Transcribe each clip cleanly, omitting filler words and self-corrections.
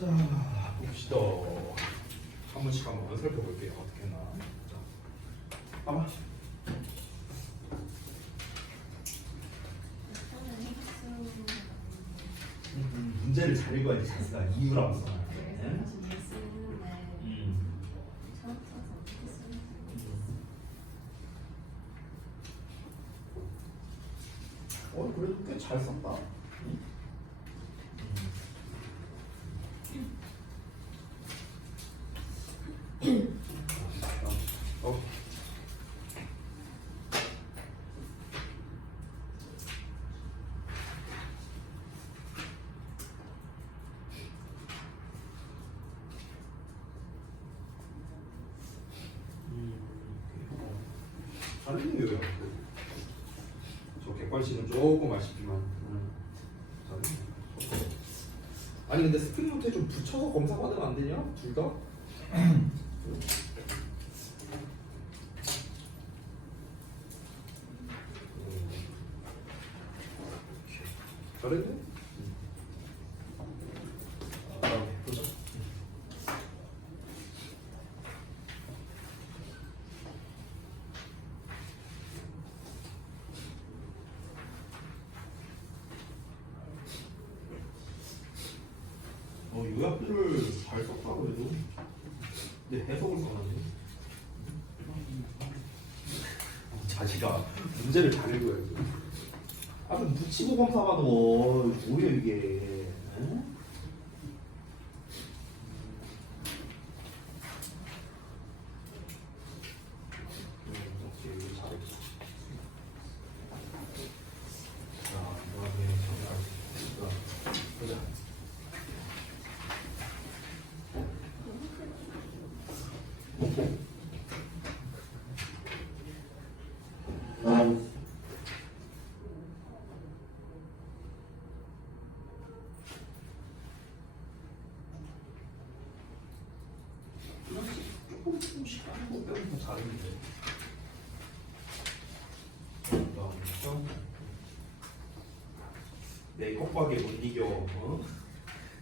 자, 봅시다. 한 번씩 한번 살펴볼게요. 어떻게 했나. 자, 봐봐. 문제를 잘 읽어야지 자스가 이유라고 써. 그래도 꽤 잘 썼다. 잘했네요. 저 객관식은 조금 아쉽지만 잘했네. 아니 근데 스크린노트에 좀 붙여서 검사 받으면 안 되냐? 둘 다? 잘했네. 보자. 요약들을 잘 썼다 그래도. 근데 해석을 써놨네. 자기가 문제를 잘 읽어야지. 좀 붙이고 검사봐도 뭐야 이게. 응? 오케이, 잘했어. 자, 그다음에 보자. 조금 시간이 못 배우면 잘했는데. 내 협박에 못 이겨.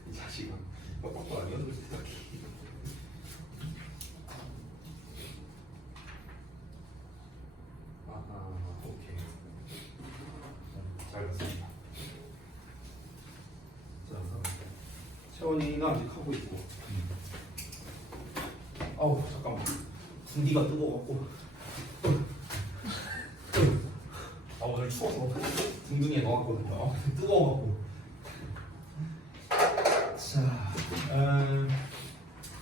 이 자식아. 협박도 아니었는데 딱히. 오케이. 잘 갔습니다. 자, 채원이가 아직 하고 있고. 아우 잠깐만. 군디가 뜨거워갖고. 오늘 추워서 둥둥이에 넣었거든요. 뜨거워갖고. 자,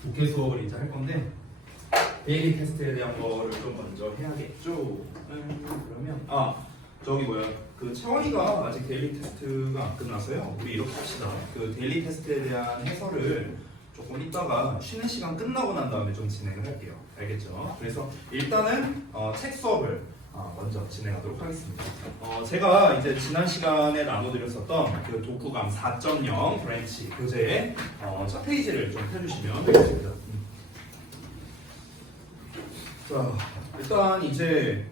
독해 수업을 이제 할 건데 데일리 테스트에 대한 거를 좀 먼저 해야겠죠. 그러면 저기 뭐야, 그 채원이가 아직 데일리 테스트가 안 끝나서요. 우리 이렇게 합시다. 그 데일리 테스트에 대한 해설을 조금 이따가 쉬는 시간 끝나고 난 다음에 좀 진행을 할게요. 알겠죠? 그래서 일단은 책 수업을 먼저 진행하도록 하겠습니다. 제가 이제 지난 시간에 나눠드렸었던 그 독후감 4.0 브랜치 교재의 첫 페이지를 좀 펴주시면 되겠습니다. 자, 일단 이제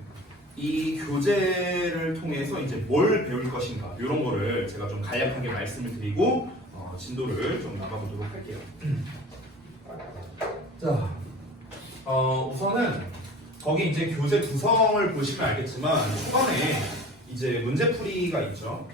이 교재를 통해서 이제 뭘 배울 것인가 이런 거를 제가 좀 간략하게 말씀을 드리고 진도를 좀 나가보도록 할게요. 자, 우선은 거기 이제 교재 구성을 보시면 알겠지만 초반에 이제 문제풀이가 있죠.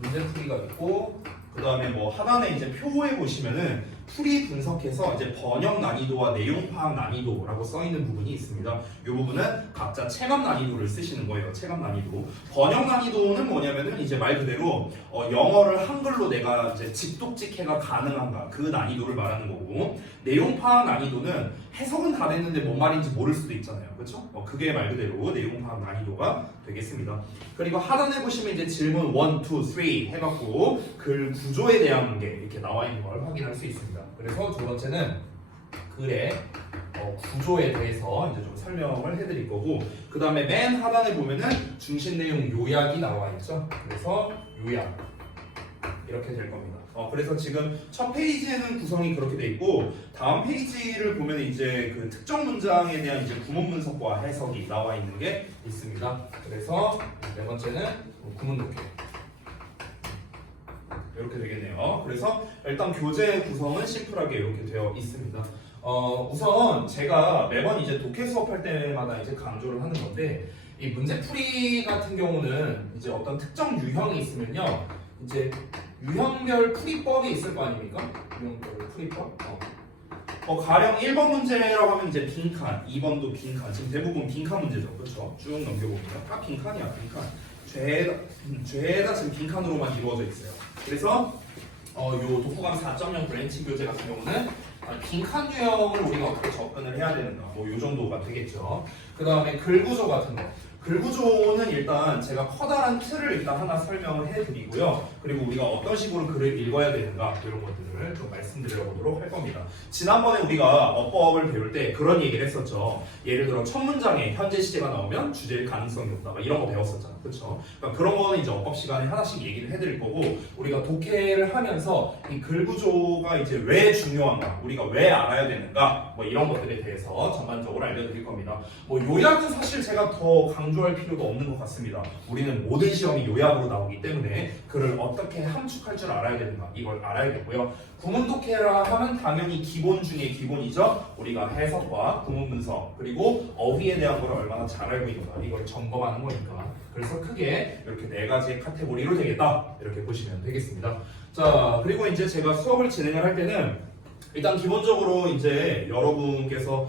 문제풀이가 있고 그 다음에 뭐 하단에 이제 표에 보시면은 풀이 분석해서 이제 번역 난이도와 내용 파악 난이도라고 써 있는 부분이 있습니다. 이 부분은 각자 체감 난이도를 쓰시는 거예요. 체감 난이도. 번역 난이도는 뭐냐면은 이제 말 그대로 영어를 한글로 내가 이제 직독직해가 가능한가 그 난이도를 말하는 거고, 내용 파악 난이도는 해석은 다 됐는데 뭔 말인지 모를 수도 있잖아요. 그렇죠? 그게 말 그대로 내용 파악 난이도가 되겠습니다. 그리고 하단에 보시면 이제 질문 1, 2, 3 해갖고 글 구조에 대한 게 이렇게 나와 있는 걸 확인할 수 있습니다. 그래서 두 번째는 글의 구조에 대해서 이제 좀 설명을 해드릴 거고, 그 다음에 맨 하단에 보면은 중심 내용 요약이 나와 있죠. 그래서 요약 이렇게 될 겁니다. 그래서 지금 첫 페이지에는 구성이 그렇게 돼 있고, 다음 페이지를 보면 이제 그 특정 문장에 대한 이제 구문 분석과 해석이 나와 있는 게 있습니다. 그래서 네 번째는 구문 독해. 이렇게 되겠네요. 그래서 일단 교재 구성은 심플하게 이렇게 되어 있습니다. 우선 제가 매번 이제 독해 수업할 때마다 이제 강조를 하는 건데 이 문제풀이 같은 경우는 이제 어떤 특정 유형이 있으면요, 이제 유형별 풀이법이 있을 거 아닙니까? 유형별 풀이법. 가령 1번 문제라고 하면 이제 빈칸, 2번도 빈칸. 지금 대부분 빈칸 문제죠, 그렇죠? 쭉 넘겨보면 다 빈칸이야, 빈칸. 죄다 지금 빈칸으로만 이루어져 있어요. 그래서 요 독후감 4.0 브랜치 교재 같은 경우는 빈칸 유형을 우리가 어떻게 접근을 해야 되는가, 뭐 요 정도가 되겠죠. 그 다음에 글구조 같은 거. 글구조는 일단 제가 커다란 틀을 일단 하나 설명을 해드리고요. 그리고 우리가 어떤 식으로 글을 읽어야 되는가 이런 것들을 좀 말씀드려보도록 할 겁니다. 지난번에 우리가 어법을 배울 때 그런 얘기를 했었죠. 예를 들어 첫 문장에 현재 시제가 나오면 주제일 가능성이 없다, 막 이런 거 배웠었잖아, 그렇죠? 그러니까 그런 거는 이제 어법 시간에 하나씩 얘기를 해드릴 거고, 우리가 독해를 하면서 이 글구조가 이제 왜 중요한가, 우리가 왜 알아야 되는가, 뭐 이런 것들에 대해서 전반적으로 알려드릴 겁니다. 뭐 요약은 사실 제가 더 강조할 필요도 없는 것 같습니다. 우리는 모든 시험이 요약으로 나오기 때문에 글을 어떻게 함축할 줄 알아야 되는가, 이걸 알아야겠고요. 구문 독해라 하면 당연히 기본 중에 기본이죠. 우리가 해석과 구문 분석, 그리고 어휘에 대한 걸 얼마나 잘 알고 있는가, 이걸 점검하는 거니까. 그래서 크게 이렇게 4가지의 카테고리로 되겠다, 이렇게 보시면 되겠습니다. 자, 그리고 이제 제가 수업을 진행을 할 때는 일단 기본적으로 이제 여러분께서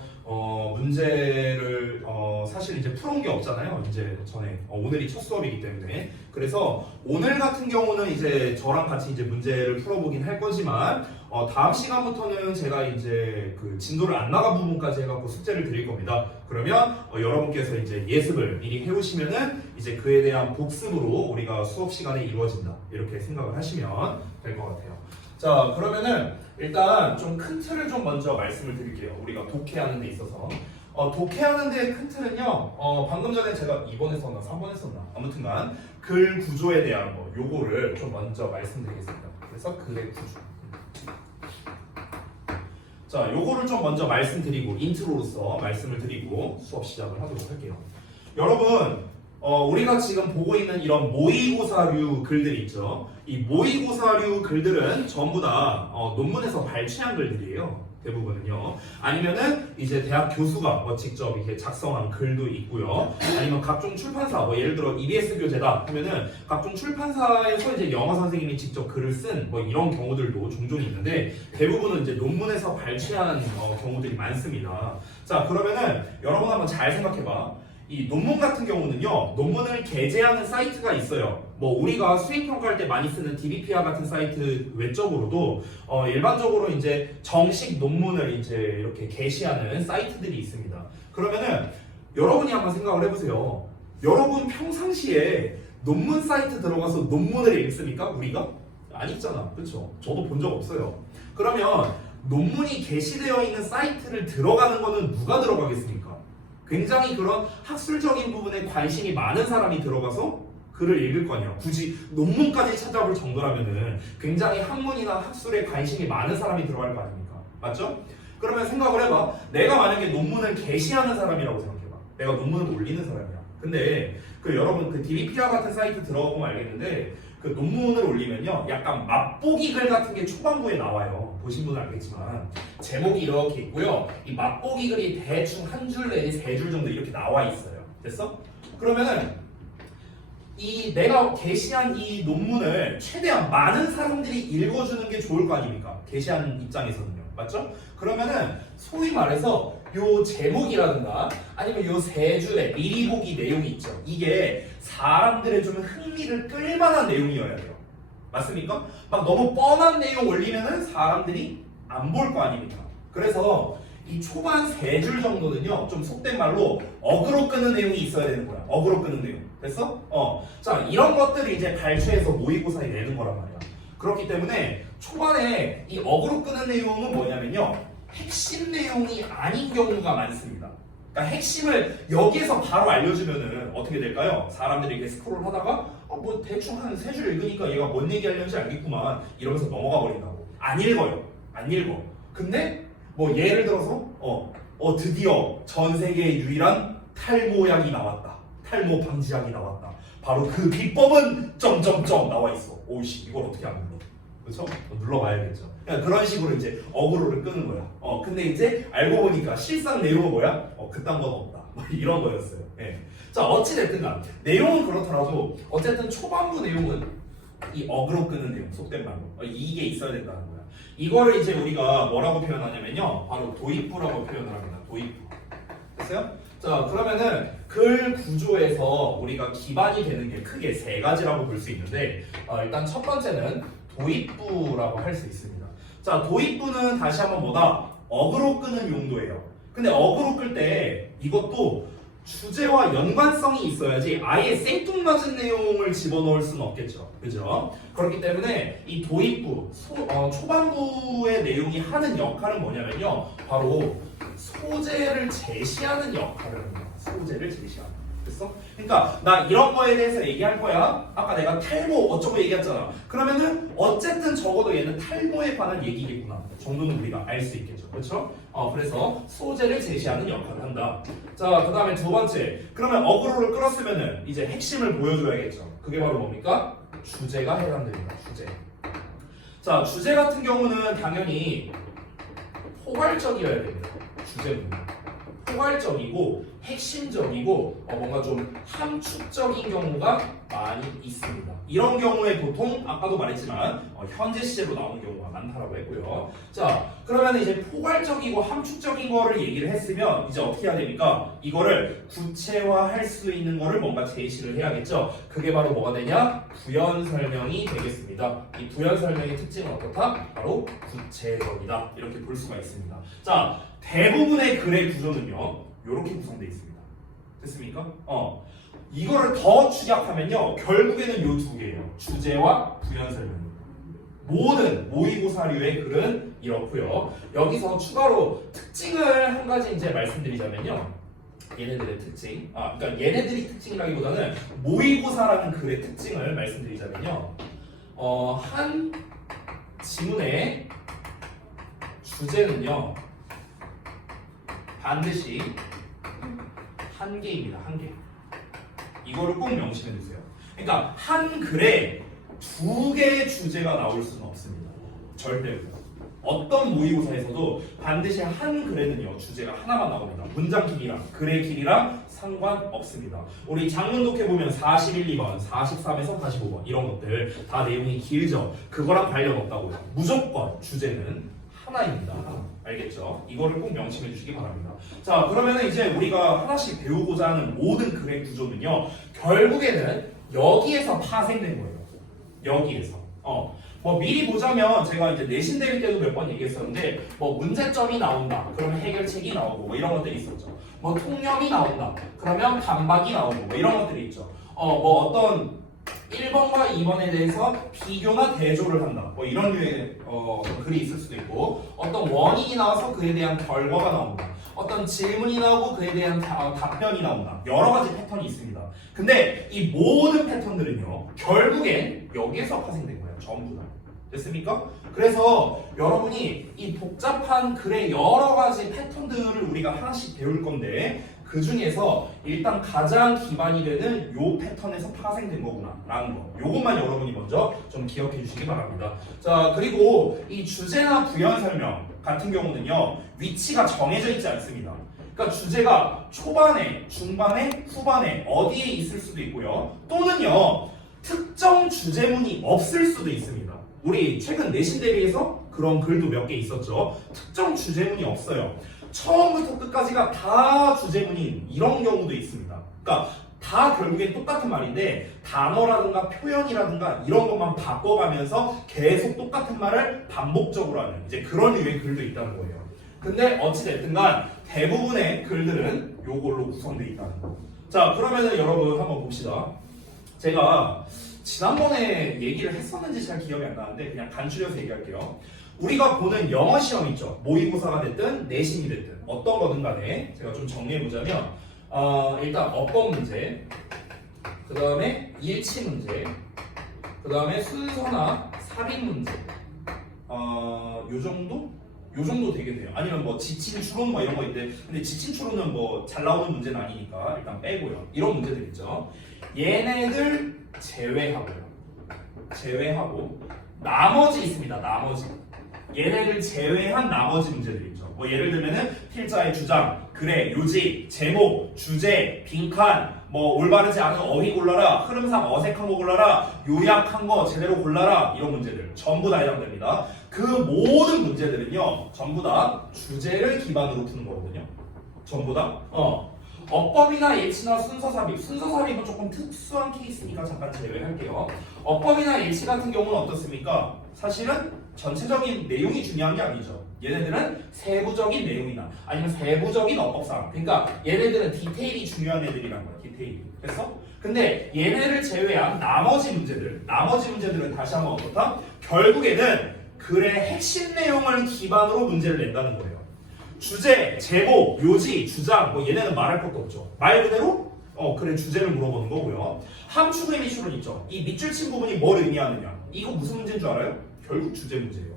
문제를 사실 이제 풀어온 게 없잖아요. 이제 전에 오늘이 첫 수업이기 때문에. 그래서 오늘 같은 경우는 이제 저랑 같이 이제 문제를 풀어보긴 할 거지만 다음 시간부터는 제가 이제 그 진도를 안 나간 부분까지 해갖고 숙제를 드릴 겁니다. 그러면 여러분께서 이제 예습을 미리 해오시면은 이제 그에 대한 복습으로 우리가 수업 시간에 이루어진다, 이렇게 생각을 하시면 될 것 같아요. 자, 그러면은 일단 좀 큰 틀을 좀 먼저 말씀을 드릴게요. 우리가 독해하는 데 있어서 독해하는 데의 큰 틀은요, 방금 전에 제가 2번 했었나 3번 했었나, 아무튼간 글 구조에 대한 거 요거를 좀 먼저 말씀드리겠습니다. 그래서 글의 구조. 자, 요거를 좀 먼저 말씀드리고 인트로로서 말씀을 드리고 수업 시작을 하도록 할게요. 여러분, 우리가 지금 보고 있는 이런 모의고사류 글들이 있죠. 이 모의고사류 글들은 전부 다 논문에서 발췌한 글들이에요. 대부분은요. 아니면은 이제 대학 교수가 직접 이렇게 작성한 글도 있고요. 아니면 각종 출판사, 예를 들어 EBS 교재다 하면은 각종 출판사에서 이제 영어 선생님이 직접 글을 쓴 이런 경우들도 종종 있는데, 대부분은 이제 논문에서 발췌한 경우들이 많습니다. 자, 그러면은 여러분 한번 잘 생각해봐. 이 논문 같은 경우는요, 논문을 게재하는 사이트가 있어요. 우리가 수행평가할 때 많이 쓰는 DBPR 같은 사이트 외적으로도 일반적으로 이제 정식 논문을 이제 이렇게 게시하는 사이트들이 있습니다. 그러면은 여러분이 한번 생각을 해보세요. 여러분 평상시에 논문 사이트 들어가서 논문을 읽습니까? 우리가? 안 읽잖아, 그렇죠? 저도 본 적 없어요. 그러면 논문이 게시되어 있는 사이트를 들어가는 거는 누가 들어가겠습니까? 굉장히 그런 학술적인 부분에 관심이 많은 사람이 들어가서 글을 읽을 거 아니에요. 굳이 논문까지 찾아볼 정도라면은 굉장히 학문이나 학술에 관심이 많은 사람이 들어갈 거 아닙니까? 맞죠? 그러면 생각을 해봐. 내가 만약에 논문을 게시하는 사람이라고 생각해봐. 내가 논문을 올리는 사람이야. 근데 여러분 그 DBPR 같은 사이트 들어가보면 알겠는데, 그 논문을 올리면요, 약간 맛보기 글 같은 게 초반부에 나와요. 보신 분은 알겠지만 제목이 이렇게 있고요. 이 맛보기 글이 대충 한 줄 내지 3줄 정도 이렇게 나와 있어요. 됐어? 그러면은 이 내가 게시한 이 논문을 최대한 많은 사람들이 읽어주는 게 좋을 거 아닙니까? 게시하는 입장에서는요. 맞죠? 그러면은 소위 말해서 요 제목이라든가 아니면 요 3줄의 미리 보기 내용이 있죠. 이게 사람들의 좀 흥미를 끌만한 내용이어야 돼요. 맞습니까? 막 너무 뻔한 내용 올리면은 사람들이 안 볼 거 아닙니까? 그래서 이 초반 3줄 정도는요, 좀 속된 말로 어그로 끄는 내용이 있어야 되는 거야. 어그로 끄는 내용. 됐어? 자, 이런 것들을 이제 발췌해서 모의고사에 내는 거란 말이야. 그렇기 때문에 초반에 이 어그로 끄는 내용은 뭐냐면요, 핵심 내용이 아닌 경우가 많습니다. 그러니까 핵심을 여기에서 바로 알려주면은 어떻게 될까요? 사람들이 이렇게 스크롤 하다가 대충 한 3줄 읽으니까 얘가 뭔 얘기하려는지 알겠구만 이러면서 넘어가 버린다고. 안 읽어요. 안 읽어. 근데 예를 들어서 드디어 전 세계의 유일한 탈모약이 나왔다. 탈모 방지약이 나왔다. 바로 그 비법은 점점점 나와 있어. 오우씨, 이걸 어떻게 안 읽어? 그렇죠? 눌러봐야겠죠. 그러니까 그런 식으로 이제 어그로를 끄는 거야. 근데 이제 알고 보니까 실상 내용은 뭐야? 그딴 건 없다. 이런 거였어요. 예. 자, 어찌됐든간 내용은 그렇더라도 어쨌든 초반부 내용은 이 어그로 끄는 내용, 속된 말로 이게 있어야 된다는 거야. 이거를 이제 우리가 뭐라고 표현하냐면요, 바로 도입부라고 표현을 합니다. 도입부. 됐어요? 자, 그러면은 글 구조에서 우리가 기반이 되는 게 크게 세 가지라고 볼 수 있는데, 일단 첫 번째는 도입부라고 할 수 있습니다. 자, 도입부는 다시 한번 뭐다? 어그로 끄는 용도예요. 근데 어그로 끌 때 이것도 주제와 연관성이 있어야지 아예 생뚱맞은 내용을 집어넣을 수는 없겠죠. 그죠? 그렇기 때문에 이 도입부, 초반부의 내용이 하는 역할은 뭐냐면요, 바로 소재를 제시하는 역할을 합니다. 소재를 제시하는. 됐어? 그러니까 나 이런 거에 대해서 얘기할 거야. 아까 내가 탈모 어쩌고 얘기했잖아. 그러면은 어쨌든 적어도 얘는 탈모에 관한 얘기겠구나 정도는 우리가 알 수 있겠죠. 그렇죠? 그래서 소재를 제시하는 역할을 한다. 자, 그 다음에 두 번째. 그러면 어그로를 끌었으면은 이제 핵심을 보여줘야겠죠. 그게 바로 뭡니까? 주제가 해당됩니다. 주제. 자, 주제 같은 경우는 당연히 포괄적이어야 됩니다. 주제는 포괄적이고 핵심적이고 뭔가 좀 함축적인 경우가 많이 있습니다. 이런 경우에 보통 아까도 말했지만 현재 시제로 나오는 경우가 많다라고 했고요. 자, 그러면 이제 포괄적이고 함축적인 거를 얘기를 했으면 이제 어떻게 해야 됩니까? 이거를 구체화할 수 있는 거를 뭔가 제시를 해야겠죠. 그게 바로 뭐가 되냐? 부연 설명이 되겠습니다. 이 부연 설명의 특징은 어떻다? 바로 구체적이다. 이렇게 볼 수가 있습니다. 자, 대부분의 글의 구조는요, 이렇게 구성되어 있습니다. 됐습니까? 이거를 더 축약하면요, 결국에는 요 두 개예요. 주제와 부연 설명. 모든 모의고사류의 글은 이렇고요. 여기서 추가로 특징을 한 가지 이제 말씀드리자면요, 얘네들의 특징. 그러니까 얘네들이 특징이라기보다는 모의고사라는 글의 특징을 말씀드리자면요, 한 지문의 주제는요, 반드시 한 개입니다. 한 개. 이거를 꼭 명심해 두세요. 그러니까 한 글에 두 개의 주제가 나올 수는 없습니다. 절대로. 어떤 모의고사에서도 반드시 한 글에는요, 주제가 하나만 나옵니다. 문장 길이랑 글의 길이랑 상관없습니다. 우리 장문 독해 보면 41, 2번, 43에서 45번 이런 것들 다 내용이 길죠. 그거랑 관련 없다고요. 무조건 주제는 하나입니다. 하나. 알겠죠? 이거를 꼭 명심해 주시기 바랍니다. 자, 그러면 이제 우리가 하나씩 배우고자 하는 모든 글의 구조는요, 결국에는 여기에서 파생된 거예요. 여기에서. 뭐 미리 보자면 제가 이제 내신 대회 때도 몇 번 얘기했었는데, 뭐 문제점이 나온다. 그러면 해결책이 나오고 뭐 이런 것들이 있었죠. 뭐 통념이 나온다. 그러면 반박이 나오고 뭐 이런 것들이 있죠. 뭐 어떤 1번과 2번에 대해서 비교나 대조를 한다. 뭐 이런 류의 글이 있을 수도 있고, 어떤 원인이 나와서 그에 대한 결과가 나온다. 어떤 질문이 나오고 그에 대한 답변이 나온다. 여러 가지 패턴이 있습니다. 근데 이 모든 패턴들은요, 결국엔 여기에서 파생된 거예요. 전부 다. 됐습니까? 그래서 여러분이 이 복잡한 글의 여러 가지 패턴들을 우리가 하나씩 배울 건데, 그 중에서 일단 가장 기반이 되는 요 패턴에서 파생된 거구나 라는 거, 요것만 여러분이 먼저 좀 기억해 주시기 바랍니다. 자, 그리고 이 주제나 부연 설명 같은 경우는요, 위치가 정해져 있지 않습니다. 그러니까 주제가 초반에, 중반에, 후반에 어디에 있을 수도 있고요, 또는요 특정 주제문이 없을 수도 있습니다. 우리 최근 내신 대비해서 그런 글도 몇 개 있었죠. 특정 주제문이 없어요. 처음부터 끝까지가 다 주제문인 이런 경우도 있습니다. 그러니까 다 결국엔 똑같은 말인데 단어라든가 표현이라든가 이런 것만 바꿔가면서 계속 똑같은 말을 반복적으로 하는 이제 그런 류의 글도 있다는 거예요. 근데 어찌됐든간 대부분의 글들은 요걸로 구성되어 있다는 거. 자, 그러면은 여러분 한번 봅시다. 제가 지난번에 얘기를 했었는지 잘 기억이 안 나는데 그냥 간추려서 얘기할게요. 우리가 보는 영어 시험 있죠. 모의고사가 됐든 내신이 됐든 어떤 거든 간에 제가 좀 정리해 보자면, 일단 어법 문제, 그 다음에 일치 문제, 그 다음에 순서나 삽입 문제, 요 정도? 요 정도 되게 돼요. 아니면 뭐 지친 추론 뭐 이런 거 있는데, 근데 지친 추론은 뭐 잘 나오는 문제는 아니니까 일단 빼고요. 이런 문제들 있죠. 얘네들 제외하고 나머지 있습니다. 나머지. 얘네를 제외한 나머지 문제들이 있죠. 뭐 예를 들면은 필자의 주장, 글의 요지, 제목, 주제, 빈칸, 뭐 올바르지 않은 어휘 골라라, 흐름상 어색한 거 골라라, 요약한 거 제대로 골라라, 이런 문제들 전부 다 해당됩니다. 그 모든 문제들은요 전부 다 주제를 기반으로 푸는 거거든요. 전부 다. 어법이나 예치나 순서삽입은 조금 특수한 케이스니까 잠깐 제외할게요. 어법이나 예치 같은 경우는 어떻습니까? 사실은 전체적인 내용이 중요한 게 아니죠. 얘네들은 세부적인 내용이나 아니면 세부적인 어법상, 그러니까 얘네들은 디테일이 중요한 애들이란 거야. 디테일이. 됐어? 근데 얘네를 제외한 나머지 문제들은 다시 한번 어떻다? 결국에는 글의 핵심 내용을 기반으로 문제를 낸다는 거예요. 주제, 제목, 요지, 주장, 뭐 얘네는 말할 것도 없죠. 말 그대로 글의 주제를 물어보는 거고요. 함축의 미출은 있죠. 이 밑줄 친 부분이 뭘 의미하느냐? 이거 무슨 문제인 줄 알아요? 결국 주제 문제예요.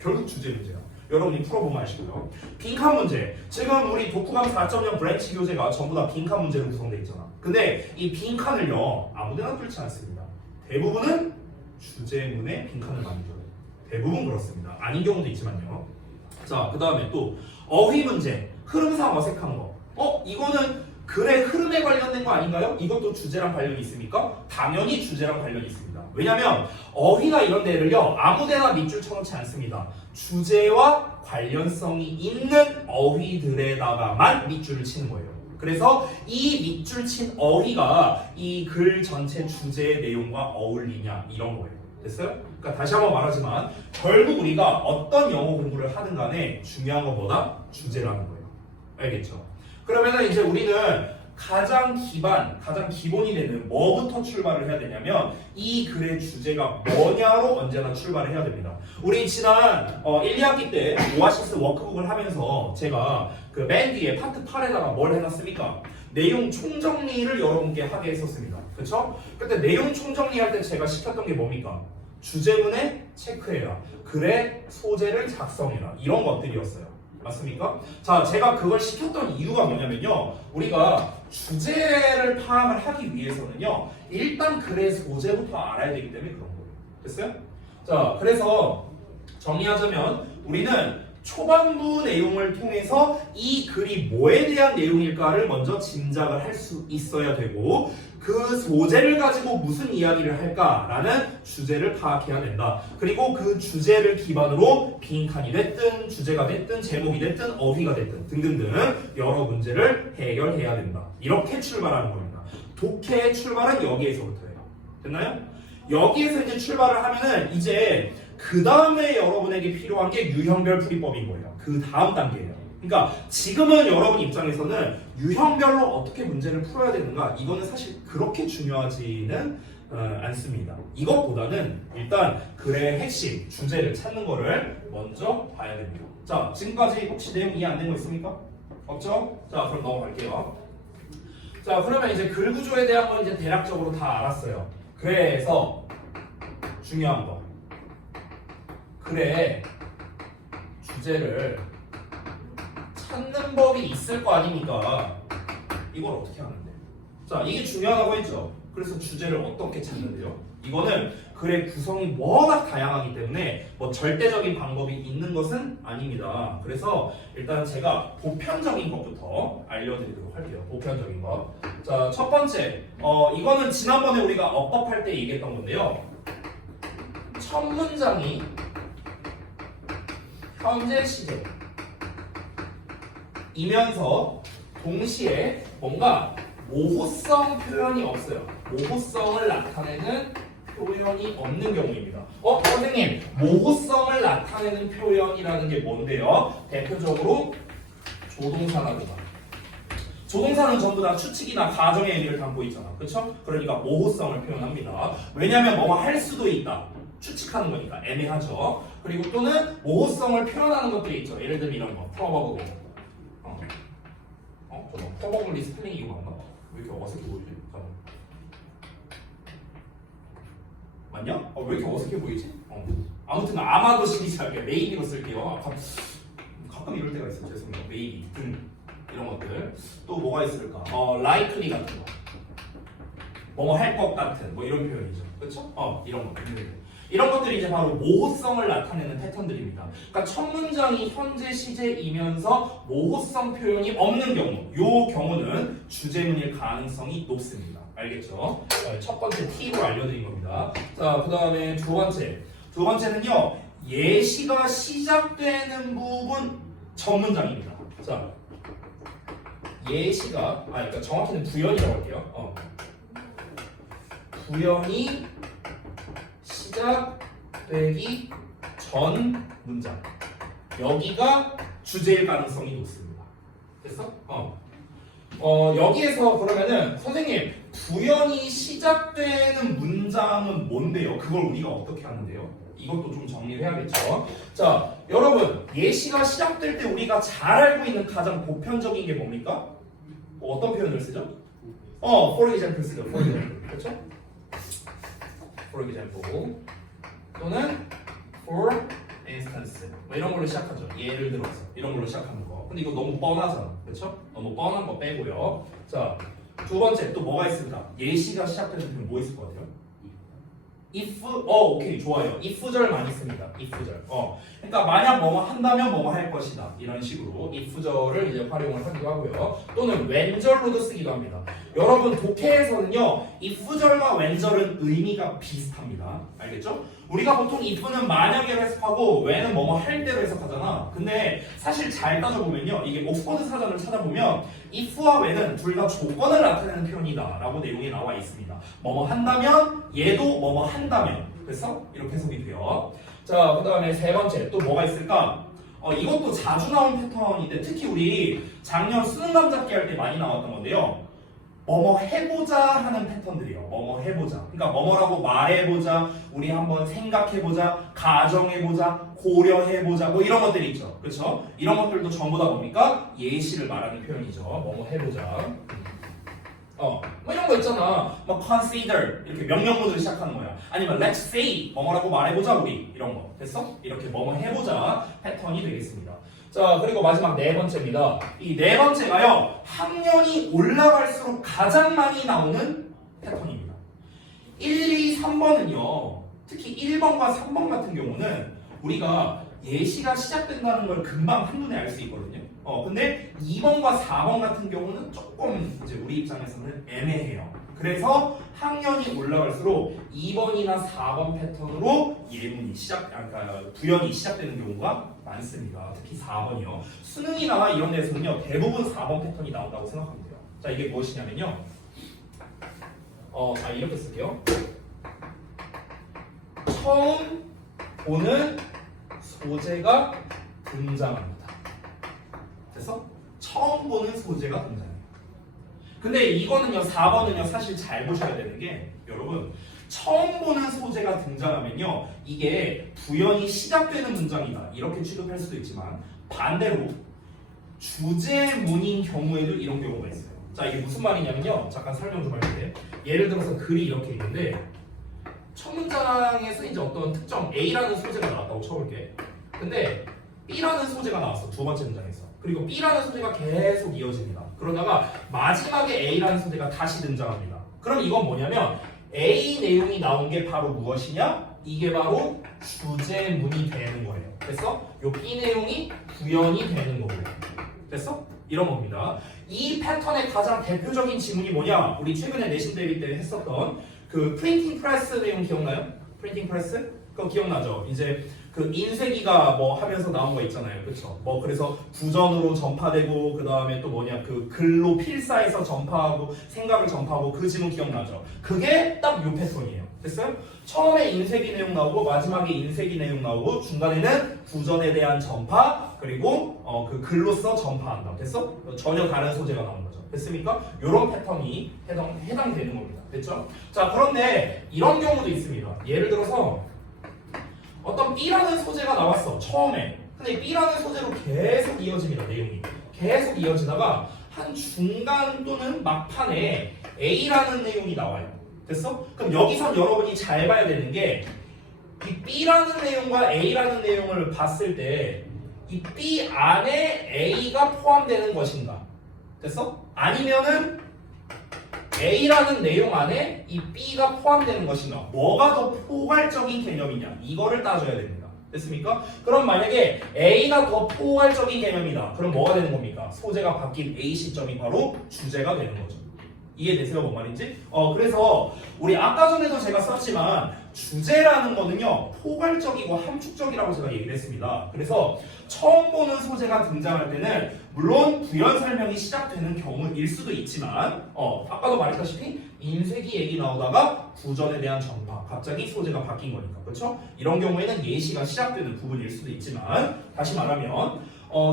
결국 주제 문제야. 여러분이 풀어보면 아시고요. 빈칸 문제. 지금 우리 독후감 4.0 브랜치 교재가 전부 다 빈칸 문제로 구성되어 있잖아. 근데 이 빈칸을요 아무데나 뚫지 않습니다. 대부분은 주제문에 빈칸을 많이 줘요. 대부분 그렇습니다. 아닌 경우도 있지만요. 자, 그 다음에 또 어휘 문제. 흐름상 어색한 거. 이거는 글의 흐름에 관련된 거 아닌가요? 이것도 주제랑 관련이 있습니까? 당연히 주제랑 관련이 있습니다. 왜냐면 어휘나 이런 데를요 아무데나 밑줄 쳐놓지 않습니다. 주제와 관련성이 있는 어휘들에다가만 밑줄을 치는 거예요. 그래서 이 밑줄 친 어휘가 이 글 전체 주제의 내용과 어울리냐 이런 거예요. 됐어요? 그러니까 다시 한번 말하지만 결국 우리가 어떤 영어 공부를 하든 간에 중요한 건 뭐다? 주제라는 거예요. 알겠죠? 그러면은 이제 우리는 가장 기본이 되는 뭐부터 출발을 해야 되냐면 이 글의 주제가 뭐냐로 언제나 출발을 해야 됩니다. 우리 지난 1, 2학기 때 오아시스 워크북을 하면서 제가 그 맨 뒤에 파트 8에다가 뭘 해놨습니까? 내용 총정리를 여러분께 하게 했었습니다. 그쵸? 그때 내용 총정리할 때 제가 시켰던 게 뭡니까? 주제문에 체크해라. 글의 소재를 작성해라. 이런 것들이었어요. 맞습니까? 자, 제가 그걸 시켰던 이유가 뭐냐면요. 우리가 주제를 파악을 하기 위해서는요. 일단 글의 소재부터 알아야 되기 때문에 그런 거예요. 됐어요? 자, 그래서 정리하자면 우리는 초반부 내용을 통해서 이 글이 뭐에 대한 내용일까를 먼저 짐작을 할 수 있어야 되고 그 소재를 가지고 무슨 이야기를 할까라는 주제를 파악해야 된다. 그리고 그 주제를 기반으로 빈칸이 됐든 주제가 됐든 제목이 됐든 어휘가 됐든 등등등 여러 문제를 해결해야 된다. 이렇게 출발하는 겁니다. 독해의 출발은 여기에서부터예요. 됐나요? 여기에서 이제 출발을 하면은 이제 그 다음에 여러분에게 필요한 게 유형별 풀이법인 거예요. 그 다음 단계예요. 그러니까 지금은 여러분 입장에서는 유형별로 어떻게 문제를 풀어야 되는가 이거는 사실 그렇게 중요하지는 않습니다. 이것보다는 일단 글의 핵심, 주제를 찾는 거를 먼저 봐야 됩니다. 자, 지금까지 혹시 내용 이해 안 된 거 있습니까? 없죠? 자, 그럼 넘어갈게요. 자, 그러면 이제 글 구조에 대한 건 이제 대략적으로 다 알았어요. 그래서 중요한 거. 글의 주제를 찾는 법이 있을 거 아닙니까? 이걸 어떻게 하는데? 자, 이게 중요하다고 했죠. 그래서 주제를 어떻게 찾는데요? 이거는 글의 구성이 워낙 다양하기 때문에 뭐 절대적인 방법이 있는 것은 아닙니다. 그래서 일단 제가 보편적인 것부터 알려드리도록 할게요. 보편적인 것. 자, 첫 번째, 이거는 지난번에 우리가 어법할 때 얘기했던 건데요. 첫 문장이 현재 시제 이면서 동시에 뭔가 모호성 표현이 없어요. 모호성을 나타내는 표현이 없는 경우입니다. 선생님, 모호성을 나타내는 표현이라는 게 뭔데요? 대표적으로 조동사라든가. 조동사는 전부 다 추측이나 가정의 의미를 담고 있잖아. 그렇죠? 그러니까 모호성을 표현합니다. 왜냐하면 뭐뭐 할 수도 있다. 추측하는 거니까 애매하죠. 그리고 또는 모호성을 표현하는 것들이 있죠. 예를 들면 이런 거. 프로버블. 프로버블리 스펠링이 이거 맞나? 왜 이렇게 어색해 보이지? 맞냐? 왜 이렇게 어색해 보이지? 아무튼 아마도 시리즈 할게요. 메이비로 쓸게요. 가끔 이럴 때가 있어요. 죄송해요. 메이비 등 이런 것들. 또 뭐가 있을까? likely 같은 거. 뭐뭐 할 것 같은 뭐 이런 표현이죠. 그렇죠? 이런 거. 이런 것들이 이제 바로 모호성을 나타내는 패턴들입니다. 그러니까 첫 문장이 현재 시제이면서 모호성 표현이 없는 경우, 요 경우는 주제문일 가능성이 높습니다. 알겠죠? 첫 번째 팁을 알려드린 겁니다. 자, 그 다음에 두 번째는요, 예시가 시작되는 부분 첫 문장입니다. 자, 예시가, 그러니까 정확히는 부연이라고 할게요. 부연이 시작되기 전 문장. 여기가 주제일 가능성이 높습니다. 됐어? 여기에서 그러면은 선생님 부연이 시작되는 문장은 뭔데요? 그걸 우리가 어떻게 하는데요? 이것도 좀 정리를 해야겠죠. 자, 여러분 예시가 시작될 때 우리가 잘 알고 있는 가장 보편적인 게 뭡니까? 어떤 표현을 쓰죠? for example 쓰죠. for example. 그렇죠? for example 또는 for instance 뭐 이런 걸로 시작하죠. 예를 들어서 이런 걸로 시작하는 거. 근데 이거 너무 뻔하잖아. 그렇죠? 너무 뻔한 거 빼고요. 자, 두 번째 또 뭐가 있습니다. 예시가 시작되는 표현 뭐 있을 것 같아요? if, 오케이, 좋아요. if절 많이 씁니다. if절. 그러니까 만약 뭐뭐 한다면 뭐뭐 할 것이다. 이런 식으로 if절을 이제 활용을 하기도 하고요. 또는 when절로도 쓰기도 합니다. 여러분 독해에서는요, if절과 when절은 의미가 비슷합니다. 알겠죠? 우리가 보통 if는 만약에 해석하고 when은 뭐뭐 할 때로 해석하잖아. 근데 사실 잘 따져보면요, 이게 옥스퍼드 사전을 찾아보면 if와 when은 둘 다 조건을 나타내는 표현이다 라고 내용이 나와 있습니다. 뭐뭐 한다면 얘도 뭐뭐 한다면. 그래서 이렇게 해석이 돼요. 자, 그 다음에 세 번째 또 뭐가 있을까? 이것도 자주 나온 패턴인데 특히 우리 작년 수능 감잡기 할 때 많이 나왔던 건데요. 뭐뭐 해보자 하는 패턴들이에요. 뭐뭐 해보자. 그러니까 뭐뭐라고 말해보자, 우리 한번 생각해보자, 가정해보자, 고려해보자, 뭐 이런 것들이 있죠. 그렇죠? 이런 것들도 전부 다 뭡니까? 예시를 말하는 표현이죠. 뭐뭐 해보자. 뭐 이런 거 있잖아. 뭐 consider 이렇게 명령문으로 시작하는 거야. 아니면 let's say 뭐뭐라고 말해보자 우리 이런 거. 됐어? 이렇게 뭐뭐 해보자 패턴이 되겠습니다. 자, 그리고 마지막 네 번째입니다. 이 네 번째가요, 학년이 올라갈수록 가장 많이 나오는 패턴입니다. 1, 2, 3번은요, 특히 1번과 3번 같은 경우는 우리가 예시가 시작된다는 걸 금방 한눈에 알 수 있거든요. 근데 2번과 4번 같은 경우는 조금 이제 우리 입장에서는 애매해요. 그래서 학년이 올라갈수록 2번이나 4번 패턴으로 예문이 그러니까 부연이 시작되는 경우가 많습니다. 특히 4번이요. 수능이나 이런 데서는요, 대부분 4번 패턴이 나온다고 생각하면 돼요. 자, 이게 무엇이냐면요. 이렇게 쓸게요. 처음 보는 소재가 등장합니다. 됐어? 처음 보는 소재가 등장해요. 근데 이거는요, 4번은요, 사실 잘 보셔야 되는 게, 여러분, 처음 보는 소재가 등장하면요, 이게 부연이 시작되는 문장이다. 이렇게 취급할 수도 있지만, 반대로 주제문인 경우에도 이런 경우가 있어요. 자, 이게 무슨 말이냐면요, 잠깐 설명 좀 할게요. 예를 들어서 글이 이렇게 있는데, 첫 문장에서 이제 어떤 특정 A라는 소재가 나왔다고 쳐볼게. 근데 B라는 소재가 나왔어. 두 번째 문장에서. 그리고 B라는 소재가 계속 이어집니다. 그러다가 마지막에 A라는 소재가 다시 등장합니다. 그럼 이건 뭐냐면 A 내용이 나온 게 바로 무엇이냐? 이게 바로 주제문이 되는 거예요. 됐어? 요 B 내용이 부연이 되는 거고요. 됐어? 이런 겁니다. 이 패턴의 가장 대표적인 지문이 뭐냐? 우리 최근에 내신 대비 때 했었던 그 프린팅 프레스 내용 기억나요? 프린팅 프레스? 그거 기억나죠? 이제 그 인쇄기가 뭐 하면서 나온 거 있잖아요. 그쵸? 뭐 그래서 부전으로 전파되고 그 다음에 또 뭐냐 그 글로 필사해서 전파하고 생각을 전파하고 그 지문 기억나죠? 그게 딱 요 패턴이에요. 됐어요? 처음에 인쇄기 내용 나오고 마지막에 인쇄기 내용 나오고 중간에는 부전에 대한 전파 그리고 그 글로써 전파한다. 됐어? 전혀 다른 소재가 나온 거죠. 됐습니까? 요런 패턴이 해당되는 겁니다. 됐죠? 자, 그런데 이런 경우도 있습니다. 예를 들어서 어떤 B라는 소재가 나왔어. 처음에. 근데 B라는 소재로 계속 이어집니다. 내용이. 계속 이어지다가 한 중간 또는 막판에 A라는 내용이 나와요. 됐어? 그럼 여기선 여러분이 잘 봐야 되는 게 이 B라는 내용과 A라는 내용을 봤을 때 이 B 안에 A가 포함되는 것인가? 됐어? 아니면은 A라는 내용 안에 이 B가 포함되는 것인가? 뭐가 더 포괄적인 개념이냐? 이거를 따져야 됩니다. 됐습니까? 그럼 만약에 A가 더 포괄적인 개념이다. 그럼 뭐가 되는 겁니까? 소재가 바뀐 A 시점이 바로 주제가 되는 거죠. 이해되세요? 뭔 말인지? 그래서 우리 아까 전에도 제가 썼지만 주제라는 거는요 포괄적이고 함축적이라고 제가 얘기를 했습니다. 그래서 처음 보는 소재가 등장할 때는 물론 부연 설명이 시작되는 경우일 수도 있지만 아까도 말했다시피 인쇄기 얘기 나오다가 구전에 대한 전파 갑자기 소재가 바뀐 거니까 그렇죠? 이런 경우에는 예시가 시작되는 부분일 수도 있지만 다시 말하면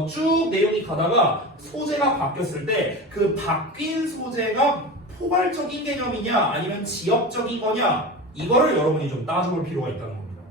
쭉 내용이 가다가 소재가 바뀌었을 때 그 바뀐 소재가 포괄적인 개념이냐 아니면 지역적인 거냐 이거를 여러분이 좀 따져볼 필요가 있다는 겁니다.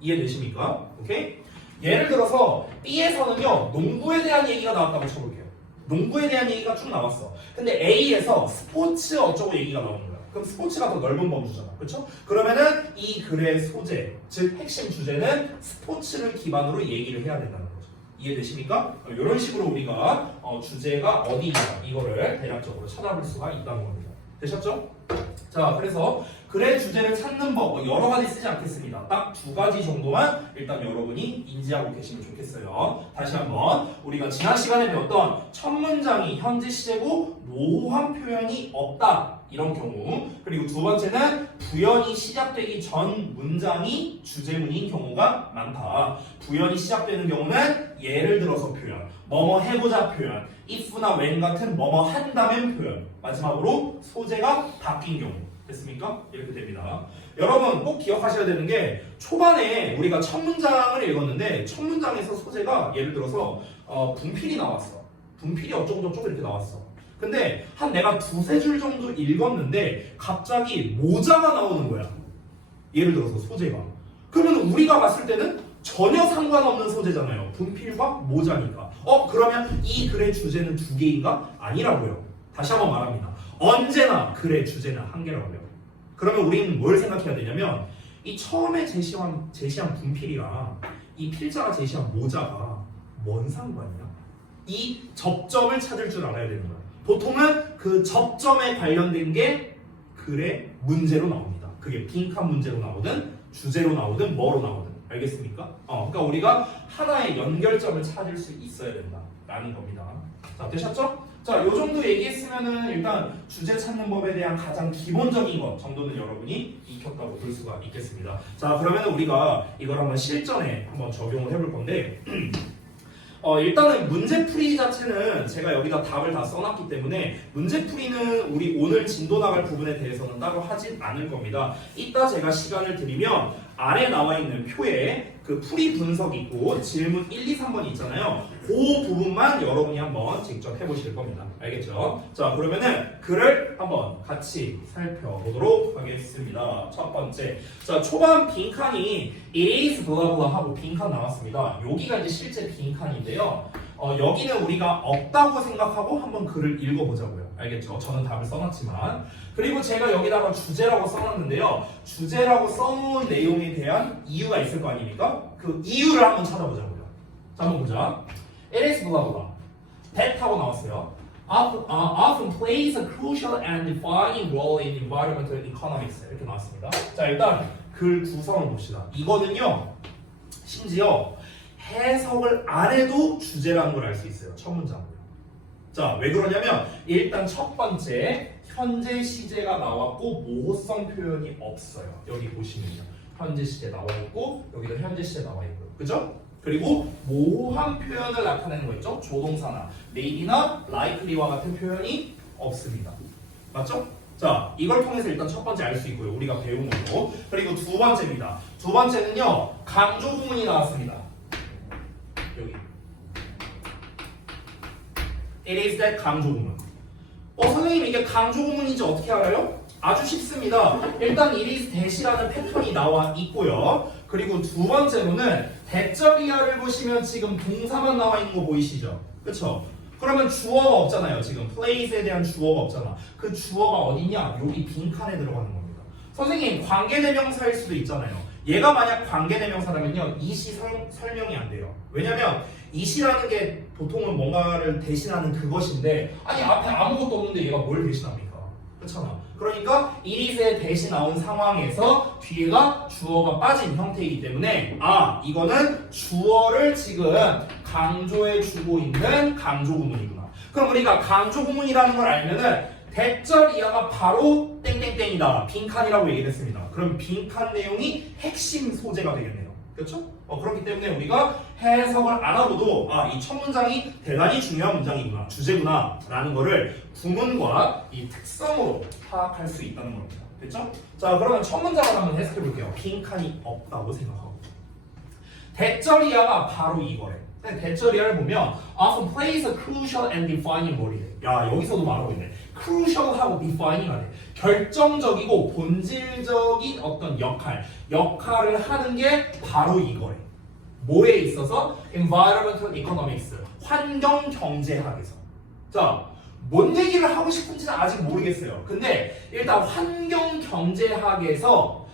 이해되십니까? 오케이? 예를 들어서 B에서는요 농구에 대한 얘기가 나왔다고 쳐볼게요. 농구에 대한 얘기가 쭉 나왔어. 근데 A에서 스포츠 어쩌고 얘기가 나오는 거야. 그럼 스포츠가 더 넓은 범주잖아. 그렇죠? 그러면은 이 글의 소재, 즉 핵심 주제는 스포츠를 기반으로 얘기를 해야 된다는 거죠. 이해되십니까? 이런 식으로 우리가 주제가 어디냐 이거를 대략적으로 찾아볼 수가 있다는 겁니다. 되셨죠? 자, 그래서 글의 주제를 찾는 법 여러 가지 쓰지 않겠습니다. 딱 두 가지 정도만 일단 여러분이 인지하고 계시면 좋겠어요. 다시 한번 우리가 지난 시간에 배웠던 첫 문장이 현재 시제고 모호한 표현이 없다 이런 경우, 그리고 두 번째는 부연이 시작되기 전 문장이 주제문인 경우가 많다. 부연이 시작되는 경우는 예를 들어서 표현, 뭐뭐 해보자 표현, if나 when 같은 뭐뭐 한다면 표현, 마지막으로 소재가 바뀐 경우. 됐습니까? 이렇게 됩니다. 여러분 꼭 기억하셔야 되는 게 초반에 우리가 첫 문장을 읽었는데 첫 문장에서 소재가 예를 들어서 분필이 나왔어. 분필이 어쩌고저쩌고 이렇게 나왔어. 근데 한 내가 두세 줄 정도 읽었는데 갑자기 모자가 나오는 거야. 예를 들어서 소재가. 그러면 우리가 봤을 때는 전혀 상관없는 소재잖아요. 분필과 모자니까. 그러면 이 글의 주제는 두 개인가? 아니라고요. 다시 한번 말합니다. 언제나 글의 주제는 한 개라고요. 그러면 우리는 뭘 생각해야 되냐면 이 처음에 제시한 분필이랑 이 필자가 제시한 모자가 뭔 상관이야? 이 접점을 찾을 줄 알아야 되는 거야. 보통은 그 접점에 관련된 게 글의 문제로 나옵니다. 그게 빈칸 문제로 나오든 주제로 나오든 뭐로 나오든. 알겠습니까? 그러니까 우리가 하나의 연결점을 찾을 수 있어야 된다라는 겁니다. 자, 되셨죠? 자, 요 정도 얘기했으면은 일단 주제 찾는 법에 대한 가장 기본적인 것 정도는 여러분이 익혔다고 볼 수가 있겠습니다. 자, 그러면 우리가 이걸 한번 실전에 한번 적용을 해볼 건데 일단은 문제풀이 자체는 제가 여기다 답을 다 써놨기 때문에 문제풀이는 우리 오늘 진도 나갈 부분에 대해서는 따로 하진 않을 겁니다. 이따 제가 시간을 드리면 아래 나와 있는 표에 그 풀이 분석 있고 질문 1, 2, 3번 있잖아요. 그 부분만 여러분이 한번 직접 해보실 겁니다. 알겠죠? 자, 그러면은 글을 한번 같이 살펴보도록 하겠습니다. 첫 번째, 자, 초반 빈칸이 it is blah blah 하고 빈칸 나왔습니다. 여기가 이제 실제 빈칸인데요. 여기는 우리가 없다고 생각하고 한번 글을 읽어보자고요. 알겠죠? 저는 답을 써놨지만. 그리고 제가 여기다가 주제라고 써놨는데요. 주제라고 써놓은 내용에 대한 이유가 있을 거 아닙니까? 그 이유를 한번 찾아보자고요. 자, 한번 보자. It is blah blah. that 하고 나왔어요. often plays a crucial and defining role in environmental economics. 이렇게 나왔습니다. 자, 일단 글 구성을 봅시다. 이거는요, 심지어 해석을 안 해도 주제라는 걸 알 수 있어요. 첫 문장으로. 자, 왜 그러냐면 일단 첫 번째 현재 시제가 나왔고 모호성 표현이 없어요. 여기 보시면요. 현재 시제 나와 있고 여기도 현재 시제 나와 있고요. 그죠? 그리고 모호한 표현을 나타내는 거 있죠? 조동사나 maybe나 likely와 같은 표현이 없습니다. 맞죠? 자, 이걸 통해서 일단 첫 번째 알 수 있고요. 우리가 배운 거고. 그리고 두 번째입니다. 두 번째는요. 강조 구문이 나왔습니다. 여기. It is that 강조 구문. 선생님 이게 강조 구문인지 어떻게 알아요? 아주 쉽습니다. 일단 it is that이라는 패턴이 나와 있고요. 그리고 두 번째로는 대적 이하를 보시면 지금 동사만 나와 있는 거 보이시죠? 그쵸? 그러면 주어가 없잖아요. 지금 plays에 대한 주어가 없잖아. 그 주어가 어디냐? 여기 빈칸에 들어가는 겁니다. 선생님 관계대명사일 수도 있잖아요. 얘가 만약 관계대명사라면요. 이시 설명이 안 돼요. 왜냐면 이시라는 게 보통은 뭔가를 대신하는 그것인데 아니 앞에 아무것도 없는데 얘가 뭘 대신합니까? 그렇잖아. 그러니까 이리스에 대시 나온 상황에서 뒤에가 주어가 빠진 형태이기 때문에 이거는 주어를 지금 강조해주고 있는 강조 구문이구나. 그럼 우리가 강조 구문이라는 걸 알면은 대절 이하가 바로 땡땡땡이다. 빈칸이라고 얘기를 했습니다. 그럼 빈칸 내용이 핵심 소재가 되겠네요. 그렇죠? 그렇기 때문에 우리가 해석을 알아도 이 첫 문장이 대단히 중요한 문장이구나, 주제구나 라는 거를 구문과 이 특성으로 파악할 수 있다는 겁니다. 됐죠? 자, 그러면 첫 문장을 한번 해석해 볼게요. 빈칸이 없다고 생각하고 대절 이하가 바로 이거래. 대절 이하를 보면 often plays a crucial and defining role이래. 야, 여기서도 말하고 있네. crucial하고 defining하네. 결정적이고 본질적인 어떤 역할을 하는 게 바로 이거래. 뭐에 있어서? environmental economics, 환경 경제학에서. 자, 뭔 얘기를 하고 싶은지는 아직 모르겠어요. 근데 일단 환경 경제학에서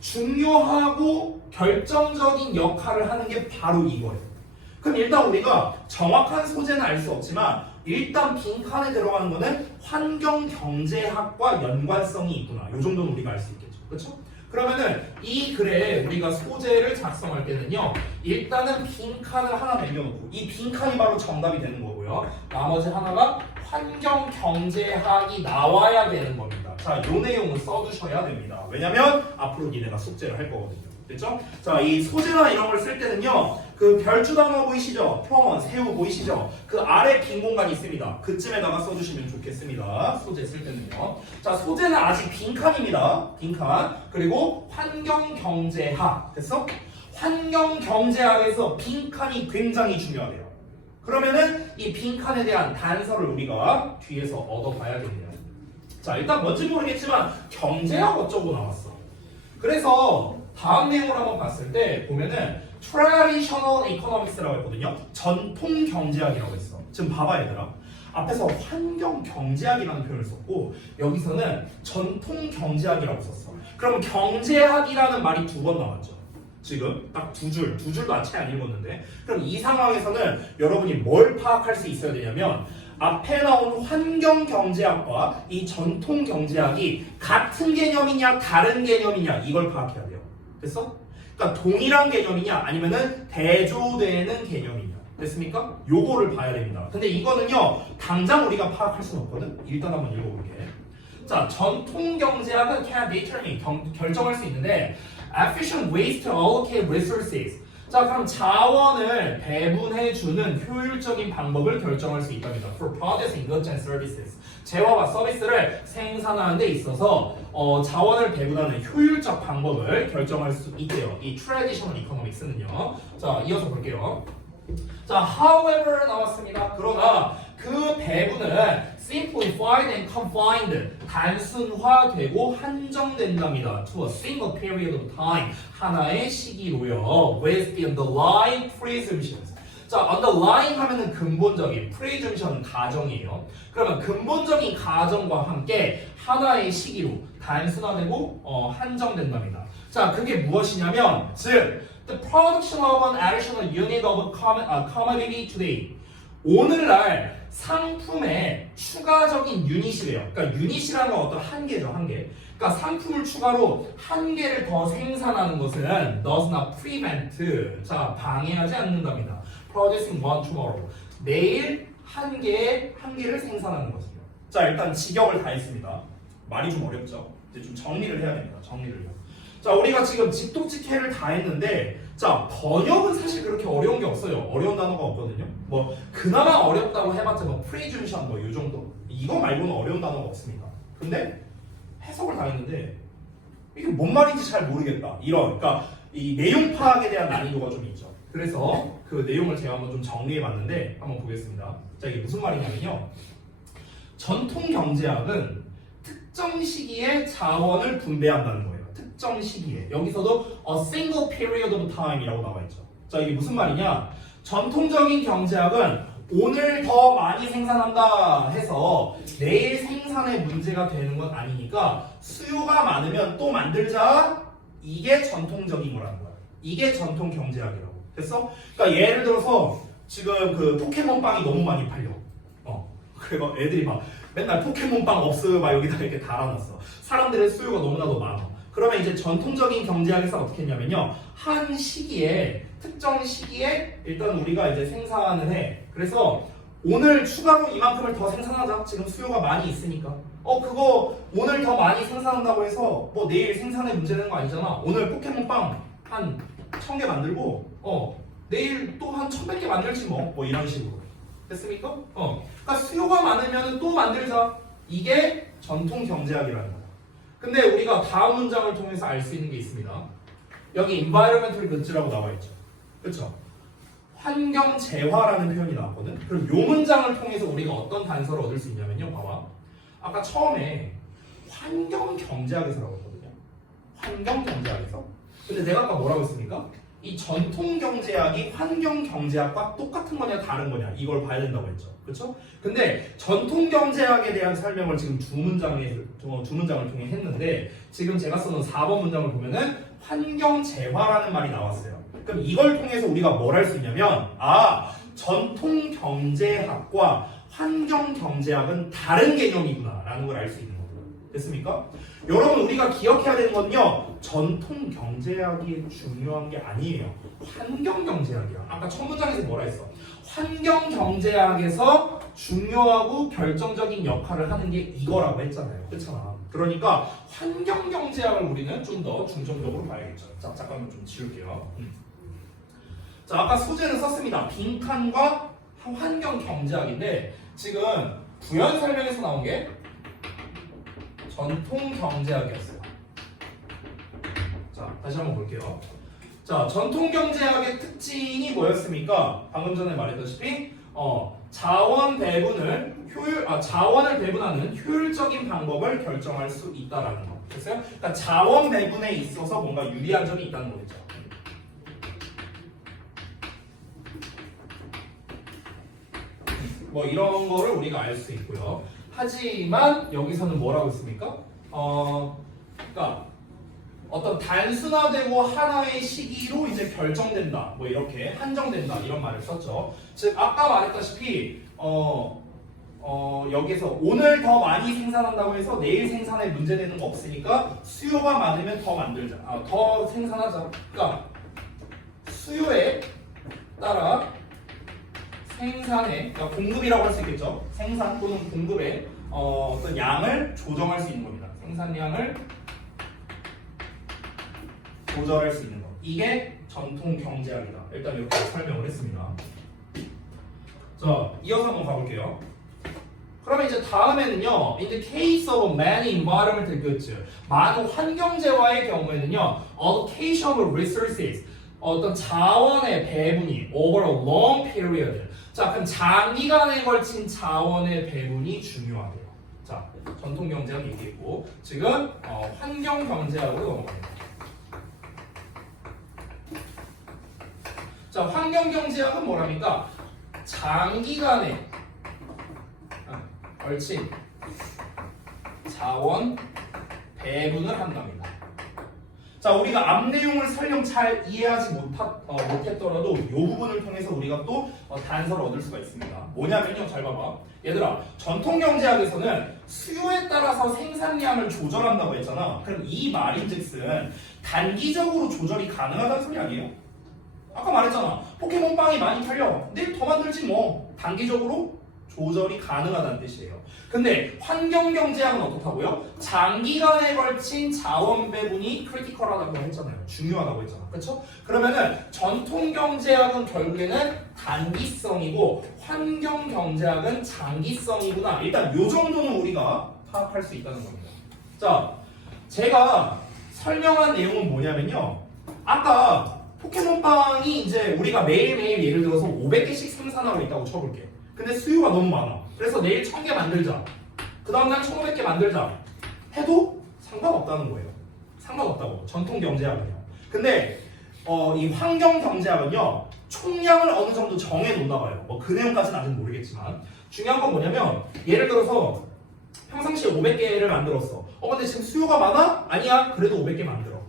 중요하고 결정적인 역할을 하는 게 바로 이거예요. 그럼 일단 우리가 정확한 소재는 알 수 없지만 일단 빈칸에 들어가는 거는 환경 경제학과 연관성이 있구나. 이 정도는 우리가 알 수 있겠죠. 그렇죠? 그러면은 이 글에 우리가 소재를 작성할 때는요, 일단은 빈칸을 하나 남겨놓고 이 빈칸이 바로 정답이 되는 거고요. 나머지 하나가 환경 경제학이 나와야 되는 겁니다. 자, 이 내용은 써두셔야 됩니다. 왜냐면 앞으로 니네가 숙제를 할 거거든요. 됐죠? 자, 이 소재나 이런 걸 쓸 때는요, 그 별주 단어 보이시죠? 평원, 새우 보이시죠? 그 아래 빈 공간이 있습니다. 그쯤에다가 써주시면 좋겠습니다. 소재 쓸 때는요. 자, 소재는 아직 빈칸입니다. 빈칸. 그리고 환경경제학. 됐어? 환경경제학에서 빈칸이 굉장히 중요하대요. 그러면은 이 빈칸에 대한 단서를 우리가 뒤에서 얻어봐야겠네요. 자, 일단 뭔지 모르겠지만 경제학 어쩌고 나왔어. 그래서 다음 내용을 한번 봤을 때 보면은 traditional economics라고 했거든요. 전통 경제학이라고 했어. 지금 봐봐 얘들아. 앞에서 환경 경제학이라는 표현을 썼고 여기서는 전통 경제학이라고 썼어. 그럼 경제학이라는 말이 두 번 나왔죠. 지금 딱 두 줄도 채 안 읽었는데 그럼 이 상황에서는 여러분이 뭘 파악할 수 있어야 되냐면 앞에 나온 환경 경제학과 이 전통 경제학이 같은 개념이냐 다른 개념이냐 이걸 파악해야 돼요. 됐어? 그러니까 동일한 개념이냐 아니면은 대조되는 개념이냐. 됐습니까? 요거를 봐야 됩니다. 근데 이거는요 당장 우리가 파악할 수는 없거든. 일단 한번 읽어볼게. 자, 전통 경제학은 can determine 결정할 수 있는데 efficient ways to allocate resources. 자, 그럼 자원을 배분해주는 효율적인 방법을 결정할 수 있답니다. For producing goods and services. 재화와 서비스를 생산하는 데 있어서 자원을 배분하는 효율적 방법을 결정할 수 있대요. 이 traditional economics는요. 자, 이어서 볼게요. 자, however 나왔습니다. 그러나 그 배분은 simplified and confined 단순화되고 한정된답니다. To a single period of time 하나의 시기로요. With the underlying presumptions. 자, underlying 하면은 근본적인, presumption은 가정이에요. 그러면 근본적인 가정과 함께 하나의 시기로 단순화되고 한정된답니다. 자, 그게 무엇이냐면 즉 the production of an additional unit of commodity today. 오늘날 상품의 추가적인 유닛이래요. 그러니까 유닛이라는 건 어떤 한계죠, 한계. 그러니까 상품을 추가로 한 개를 더 생산하는 것은 does not prevent. 자, 방해하지 않는답니다. Producing one tomorrow. 내일 한 개를 생산하는 것이요. 자, 일단 직역을 다 했습니다. 말이 좀 어렵죠. 이제 좀 정리를 해야 됩니다. 정리를요. 자, 우리가 지금 직독직해를 다 했는데 자, 번역은 사실 그렇게 어려운 게 없어요. 어려운 단어가 없거든요. 뭐 그나마 어렵다고 해봤자 뭐 프리준션 뭐 이 정도. 이거 말고는 어려운 단어가 없습니다. 근데 해석을 다 했는데 이게 뭔 말인지 잘 모르겠다. 그러니까 이 내용 파악에 대한 난이도가 좀 있죠. 그래서 그 내용을 제가 한번 좀 정리해봤는데 한번 보겠습니다. 자, 이게 무슨 말이냐면요. 전통 경제학은 특정 시기에 자원을 분배한다는 거예요. 특정 시기에. 여기서도 a single period of time이라고 나와 있죠. 자, 이게 무슨 말이냐? 전통적인 경제학은 오늘 더 많이 생산한다 해서 내일 생산에 문제가 되는 건 아니니까 수요가 많으면 또 만들자. 이게 전통적인 거라는 거야. 이게 전통 경제학이라고. 됐어? 그러니까 예를 들어서 지금 그 포켓몬빵이 너무 많이 팔려. 그래서 애들이 막 맨날 포켓몬빵 없어요 막 여기다 이렇게 달아놨어. 사람들의 수요가 너무나도 많아. 그러면 이제 전통적인 경제학에서 어떻게 했냐면요, 한 시기에, 특정 시기에 일단 우리가 이제 생산을 해. 그래서 오늘 추가로 이만큼을 더 생산하자. 지금 수요가 많이 있으니까. 그거 오늘 더 많이 생산한다고 해서 뭐 내일 생산에 문제되는 거 아니잖아. 오늘 포켓몬빵 한 1000개 만들고 내일 또 한 1100개 만들지 뭐 이런 식으로. 됐습니까? 그러니까 수요가 많으면 또 만들자. 이게 전통 경제학이라는 거야. 근데 우리가 다음 문장을 통해서 알 수 있는 게 있습니다. 여기 environmental goods라고 나와 있죠. 그렇죠? 환경 재화라는 표현이 나왔거든. 그럼 이 문장을 통해서 우리가 어떤 단서를 얻을 수 있냐면요. 봐봐. 아까 처음에 환경 경제학에서 라고 했거든요. 환경 경제학에서. 근데 내가 아까 뭐라고 했습니까? 이 전통 경제학이 환경 경제학과 똑같은 거냐 다른 거냐 이걸 봐야 된다고 했죠. 그렇죠? 근데 전통 경제학에 대한 설명을 지금 두 문장을 통해 했는데 지금 제가 써놓은 4번 문장을 보면은 환경 재화라는 말이 나왔어요. 그럼 이걸 통해서 우리가 뭘 할 수 있냐면 전통 경제학과 환경 경제학은 다른 개념이구나 라는 걸 알 수 있는 거예요. 됐습니까? 여러분 우리가 기억해야 되는 건요, 전통 경제학이 중요한 게 아니에요. 환경 경제학이야. 아까 첫 문장에서 뭐라 했어? 환경 경제학에서 중요하고 결정적인 역할을 하는 게 이거라고 했잖아요. 그렇잖아. 그러니까 환경 경제학을 우리는 좀 더 중점적으로 봐야겠죠. 자, 잠깐만 좀 지울게요. 자, 아까 소재는 썼습니다. 빈칸과 환경 경제학인데 지금 부연 설명에서 나온 게 전통 경제학이었어요. 자, 다시 한번 볼게요. 자, 전통 경제학의 특징이 뭐였습니까? 방금 전에 말했다시피 자원을 배분하는 효율적인 방법을 결정할 수 있다라는 거. 됐어요? 그러니까 자원 배분에 있어서 뭔가 유리한 점이 있다는 거겠죠. 뭐 이런 거를 우리가 알 수 있고요. 하지만 여기서는 뭐라고 했습니까? 그러니까 어떤 단순화되고 하나의 시기로 이제 결정된다, 뭐 이렇게 한정된다 이런 말을 썼죠. 즉 아까 말했다시피 여기서 오늘 더 많이 생산한다고 해서 내일 생산에 문제되는 거 없으니까 수요가 많으면 더 만들자, 더 생산하자. 그러니까 수요에 따라 생산의, 그러니까 공급이라고 할 수 있겠죠. 생산 또는 공급의 어떤 양을 조정할 수 있는 겁니다. 생산량을 조절할 수 있는 것. 이게 전통 경제학이다. 일단 이렇게 설명을 했습니다. 자, 이어서 한번 가볼게요. 그러면 이제 다음에는요, in the case of many environmental goods, 많은 환경재화의 경우에는요, allocation of resources, 어떤 자원의 배분이 over a long period. 자, 그럼 장기간에 걸친 자원의 배분이 중요하대요. 자, 전통 경제학 얘기했고, 지금 환경 경제학으로 넘어갑니다. 자, 환경 경제학은 뭐랍니까? 장기간에 걸친 자원 배분을 한답니다. 자, 우리가 앞 내용을 설령 잘 이해하지 못했더라도 이 부분을 통해서 우리가 또 단서를 얻을 수가 있습니다. 뭐냐면요, 잘 봐봐. 얘들아, 전통 경제학에서는 수요에 따라서 생산량을 조절한다고 했잖아. 그럼 이 말인즉슨 단기적으로 조절이 가능하다는 소리 아니에요? 아까 말했잖아. 포켓몬빵이 많이 팔려. 내일 더 만들지 뭐. 단기적으로 조절이 가능하다는 뜻이에요. 근데 환경경제학은 어떻다고요? 장기간에 걸친 자원 배분이 크리티컬하다고 했잖아요. 중요하다고 했잖아. 그렇죠? 그러면은 전통경제학은 결국에는 단기성이고 환경경제학은 장기성이구나. 일단 요 정도는 우리가 파악할 수 있다는 겁니다. 자, 제가 설명한 내용은 뭐냐면요. 아까 포켓몬빵이 이제 우리가 매일매일 예를 들어서 500개씩 생산하고 있다고 쳐볼게. 근데 수요가 너무 많아. 그래서 내일 1000개 만들자. 그 다음날 1500개 만들자. 해도 상관없다는 거예요. 상관없다고. 전통 경제학은요. 근데 이 환경 경제학은요. 총량을 어느 정도 정해 놓나 봐요. 뭐 그 내용까지는 아직 모르겠지만 중요한 건 뭐냐면 예를 들어서 평상시에 500개를 만들었어. 근데 지금 수요가 많아? 아니야. 그래도 500개 만들어.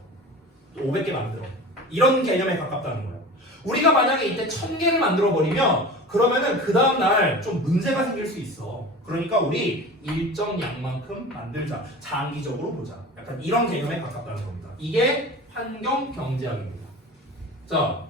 500개 만들어. 이런 개념에 가깝다는 거예요. 우리가 만약에 이때 1000개를 만들어 버리면 그러면은 그 다음날 좀 문제가 생길 수 있어. 그러니까 우리 일정 양만큼 만들자. 장기적으로 보자. 약간 이런 개념에 가깝다는 겁니다. 이게 환경 경제학입니다. 자,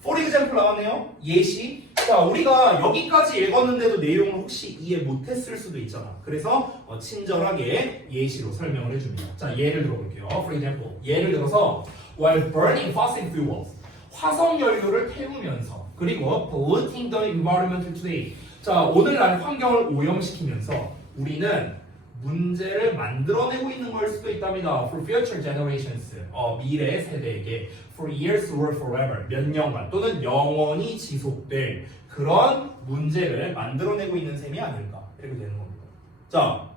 for example 나왔네요. 예시. 자, 우리가 여기까지 읽었는데도 내용을 혹시 이해 못했을 수도 있잖아. 그래서 친절하게 예시로 설명을 해줍니다. 자, 예를 들어볼게요. For example. 예를 들어서 while burning fossil fuels. 화석 연료를 태우면서 그리고 polluting the environment today. 자, 오늘날 환경을 오염시키면서 우리는 문제를 만들어내고 있는 걸 수도 있답니다. For future generations, 미래 세대에게 for years or forever, 몇 년간 또는 영원히 지속될 그런 문제를 만들어내고 있는 셈이 아닐까 이렇게 되는 겁니다. 자,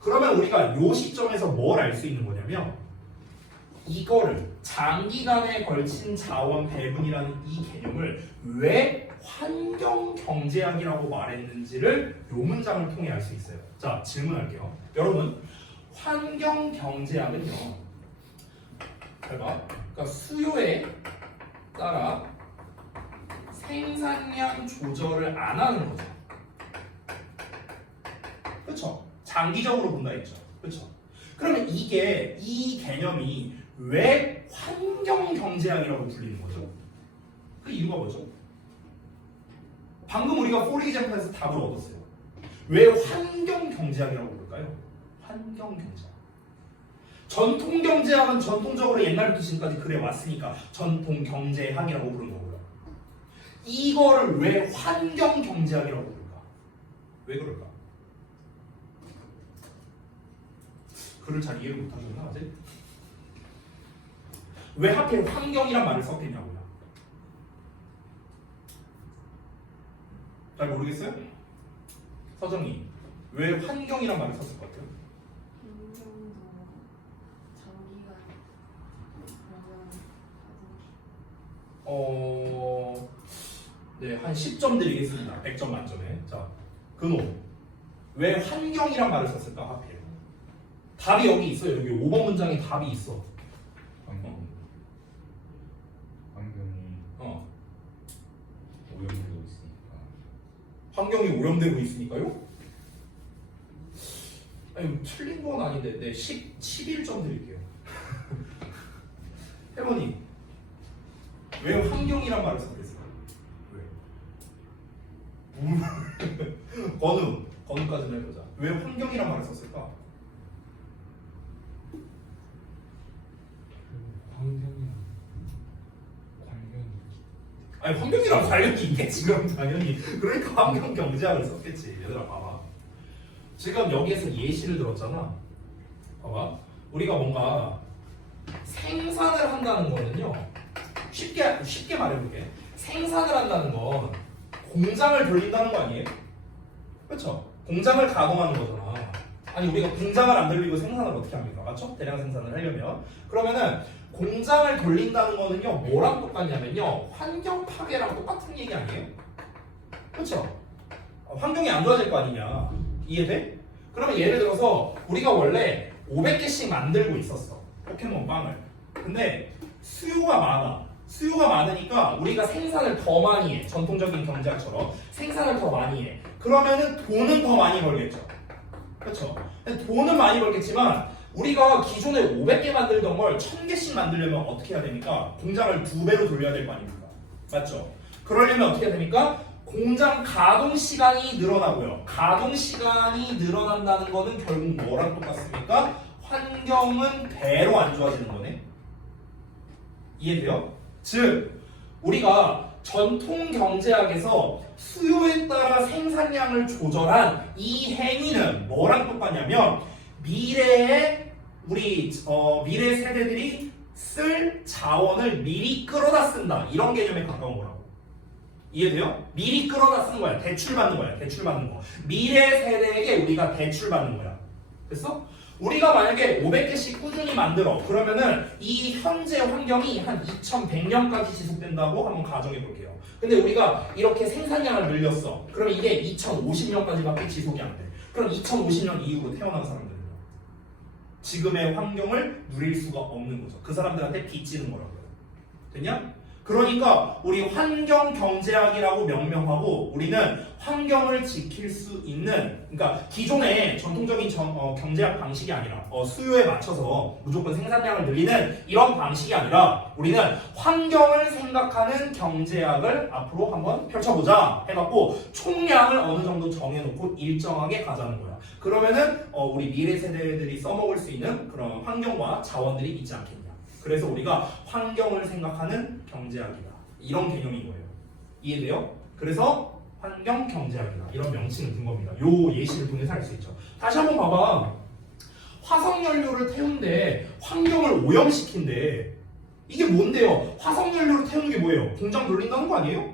그러면 우리가 이 시점에서 뭘 알 수 있는 거냐면 이거를 장기간에 걸친 자원 배분이라는 이 개념을 왜 환경 경제학이라고 말했는지를 이 문장을 통해 알 수 있어요. 자, 질문할게요. 여러분, 환경 경제학은요. 잘 봐. 그러니까 수요에 따라 생산량 조절을 안 하는 거죠. 그렇죠? 장기적으로 본다 했죠. 그렇죠? 그러면 이 개념이 왜 환경 경제학이라고 불리는 거죠? 그 이유가 뭐죠? 방금 우리가 for example에서 답을 얻었어요. 왜 환경 경제학이라고 부를까요? 환경 경제학. 전통 경제학은 전통적으로 옛날부터 지금까지 그래 왔으니까 전통 경제학이라고 부르는 거고요. 이거를 왜 환경 경제학이라고 부를까? 왜 그럴까? 글을 잘 이해를 못하셨나 아직? 왜 하필 환경이란 말을 썼겠냐고요? 잘 모르겠어요? 서정이 왜 환경이란 말을 썼을 것 같아요? 환경도 장기간 네, 한 10점 드리겠습니다. 100점 만점에. 자, 근호 왜 환경이란 말을 썼을까 하필? 답이 여기 있어요. 여기 5번 문장에 답이 있어. 오염되고 있으니까. 환경이 오염되고 있으니까요? 아니, 틀린 건 아닌데, 네, 11점 드릴게요. 혜원이, 왜 환경이란 말을 썼겠어요? 왜? 건우까지는 해보자. 왜 환경이란 말을 썼을까? 아니, 환경이랑 관련이 있겠지, 그럼 당연히. 그러니까 환경 경제학을 썼겠지. 얘들아, 봐봐. 지금 여기에서 예시를 들었잖아. 봐봐. 우리가 뭔가 생산을 한다는 거는요. 쉽게 말해볼게. 생산을 한다는 건 공장을 돌린다는 거 아니에요? 그렇죠? 공장을 가동하는 거잖아. 아니, 우리가 공장을 안 돌리고 생산을 어떻게 합니까? 맞죠? 대량 생산을 하려면. 그러면은 공장을 돌린다는 거는요, 뭐랑 똑같냐면요, 환경 파괴랑 똑같은 얘기 아니에요? 그렇죠? 환경이 안 좋아질 거 아니냐. 이해돼? 그러면 예를 들어서 우리가 원래 500개씩 만들고 있었어. 포켓몬 빵을. 근데 수요가 많아. 수요가 많으니까 우리가 생산을 더 많이 해. 전통적인 경제학처럼 생산을 더 많이 해. 그러면은 돈은 더 많이 벌겠죠. 그렇죠? 돈은 많이 벌겠지만 우리가 기존에 500개 만들던 걸 1000개씩 만들려면 어떻게 해야 됩니까? 공장을 2배로 돌려야 될 거 아닙니까? 맞죠? 그러려면 어떻게 해야 됩니까? 공장 가동 시간이 늘어나고요. 가동 시간이 늘어난다는 거는 결국 뭐랑 똑같습니까? 환경은 배로 안 좋아지는 거네. 이해돼요? 즉, 우리가 전통 경제학에서 수요에 따라 생산량을 조절한 이 행위는 뭐랑 똑같냐면 미래에 미래 세대들이 쓸 자원을 미리 끌어다 쓴다. 이런 개념에 가까운 거라고. 이해돼요? 미리 끌어다 쓰는 거야. 대출 받는 거야. 대출 받는 거. 미래 세대에게 우리가 대출 받는 거야. 됐어? 우리가 만약에 500개씩 꾸준히 만들어. 그러면은 이 현재 환경이 한 2100년까지 지속된다고 한번 가정해 볼게요. 근데 우리가 이렇게 생산량을 늘렸어. 그러면 이게 2050년까지밖에 지속이 안 돼. 그럼 2050년 이후로 태어난 사람들은요. 지금의 환경을 누릴 수가 없는 거죠. 그 사람들한테 빚지는 거라고요. 됐냐? 그러니까 우리 환경경제학이라고 명명하고 우리는 환경을 지킬 수 있는 그러니까 기존의 전통적인 경제학 방식이 아니라 수요에 맞춰서 무조건 생산량을 늘리는 이런 방식이 아니라 우리는 환경을 생각하는 경제학을 앞으로 한번 펼쳐보자 해갖고 총량을 어느 정도 정해놓고 일정하게 가자는 거야. 그러면은 우리 미래 세대들이 써먹을 수 있는 그런 환경과 자원들이 있지 않겠냐. 그래서 우리가 환경을 생각하는 경제학이다. 이런 개념인 거예요. 이해돼요? 그래서 환경 경제학이다. 이런 명칭을 둔 겁니다. 요 예시를 통해서 알 수 있죠. 다시 한번 봐봐. 화석연료를 태운데 환경을 오염시킨대. 이게 뭔데요? 화석연료를 태우는 게 뭐예요? 공장 돌린다는 거 아니에요?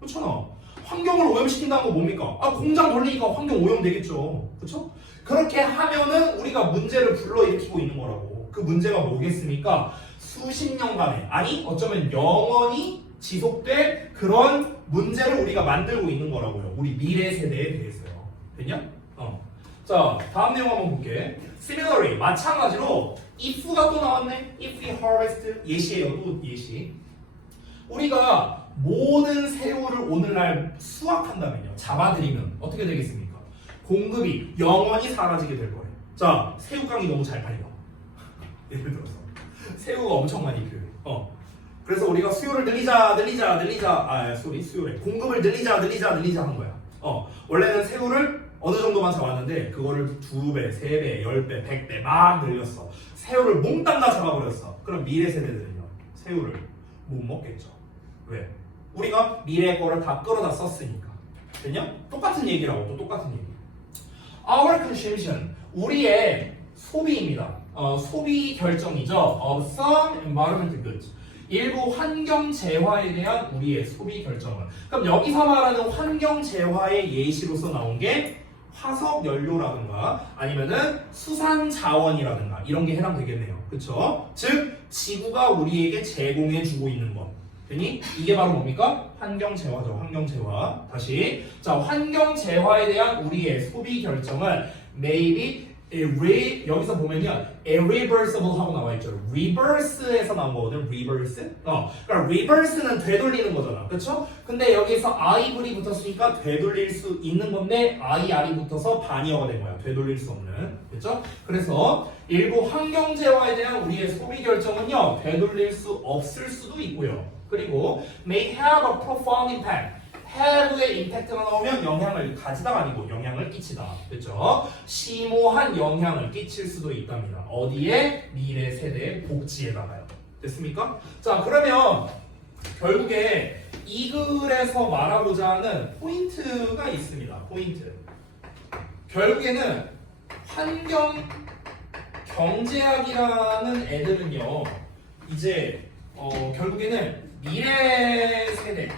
그렇잖아. 환경을 오염시킨다는 거 뭡니까? 공장 돌리니까 환경 오염되겠죠. 그렇죠? 그렇게 하면은 우리가 문제를 불러일으키고 있는 거라고. 그 문제가 뭐겠습니까? 수십 년간에 아니 어쩌면 영원히 지속될 그런 문제를 우리가 만들고 있는 거라고요. 우리 미래 세대에 대해서요. 됐냐? 자, 다음 내용 한번 볼게. Similarly, 마찬가지로 if가 또 나왔네. If we harvest 예시예요. 또 예시. 우리가 모든 새우를 오늘날 수확한다면요. 잡아들이면 어떻게 되겠습니까? 공급이 영원히 사라지게 될 거예요. 자, 새우깡이 너무 잘 팔려. 예를 들어서 새우가 엄청 많이 필요해. 그래서 우리가 수요를 늘리자. 수요래. 공급을 늘리자 한 거야. 원래는 새우를 어느 정도만 잡았는데 그거를 2배, 3배, 10배, 100배 막 늘렸어. 새우를 몽땅 다 잡아버렸어. 그럼 미래 세대들은요. 새우를 못 먹겠죠. 왜? 우리가 미래 거를 다 끌어다 썼으니까. 됐냐? 똑같은 얘기라고 또 똑같은 얘기. Our consumption, 우리의 소비입니다. 소비 결정이죠. Of some environmental goods. 일부 환경 재화에 대한 우리의 소비 결정은. 그럼 여기서 말하는 환경 재화의 예시로서 나온 게 화석 연료라든가 아니면은 수산 자원이라든가 이런 게 해당되겠네요. 그렇죠? 즉 지구가 우리에게 제공해 주고 있는 것. 되니 이게 바로 뭡니까? 환경 재화죠. 환경 재화. 다시 자 환경 재화에 대한 우리의 소비 결정은 maybe 여기서 보면요 irreversible 하고 나와있죠. reverse에서 나온 거거든. reverse. 그러니까 reverse는 되돌리는 거잖아. 그쵸? 근데 여기서 i불이 붙었으니까 되돌릴 수 있는 건데 ir이 붙어서 반이어가 된 거야. 되돌릴 수 없는. 그쵸? 그래서 일부 환경재화에 대한 우리의 소비 결정은요 되돌릴 수 없을 수도 있고요. 그리고 may have a profound impact. have의 임팩트가 나오면 영향을 가지다가 아니고 영향을 끼치다. 그렇죠? 심오한 영향을 끼칠 수도 있답니다. 어디에? 미래 세대의 복지에다가요. 됐습니까? 자, 그러면 결국에 이 글에서 말하고자 하는 포인트가 있습니다. 포인트. 결국에는 환경 경제학이라는 애들은요. 이제 결국에는 미래 세대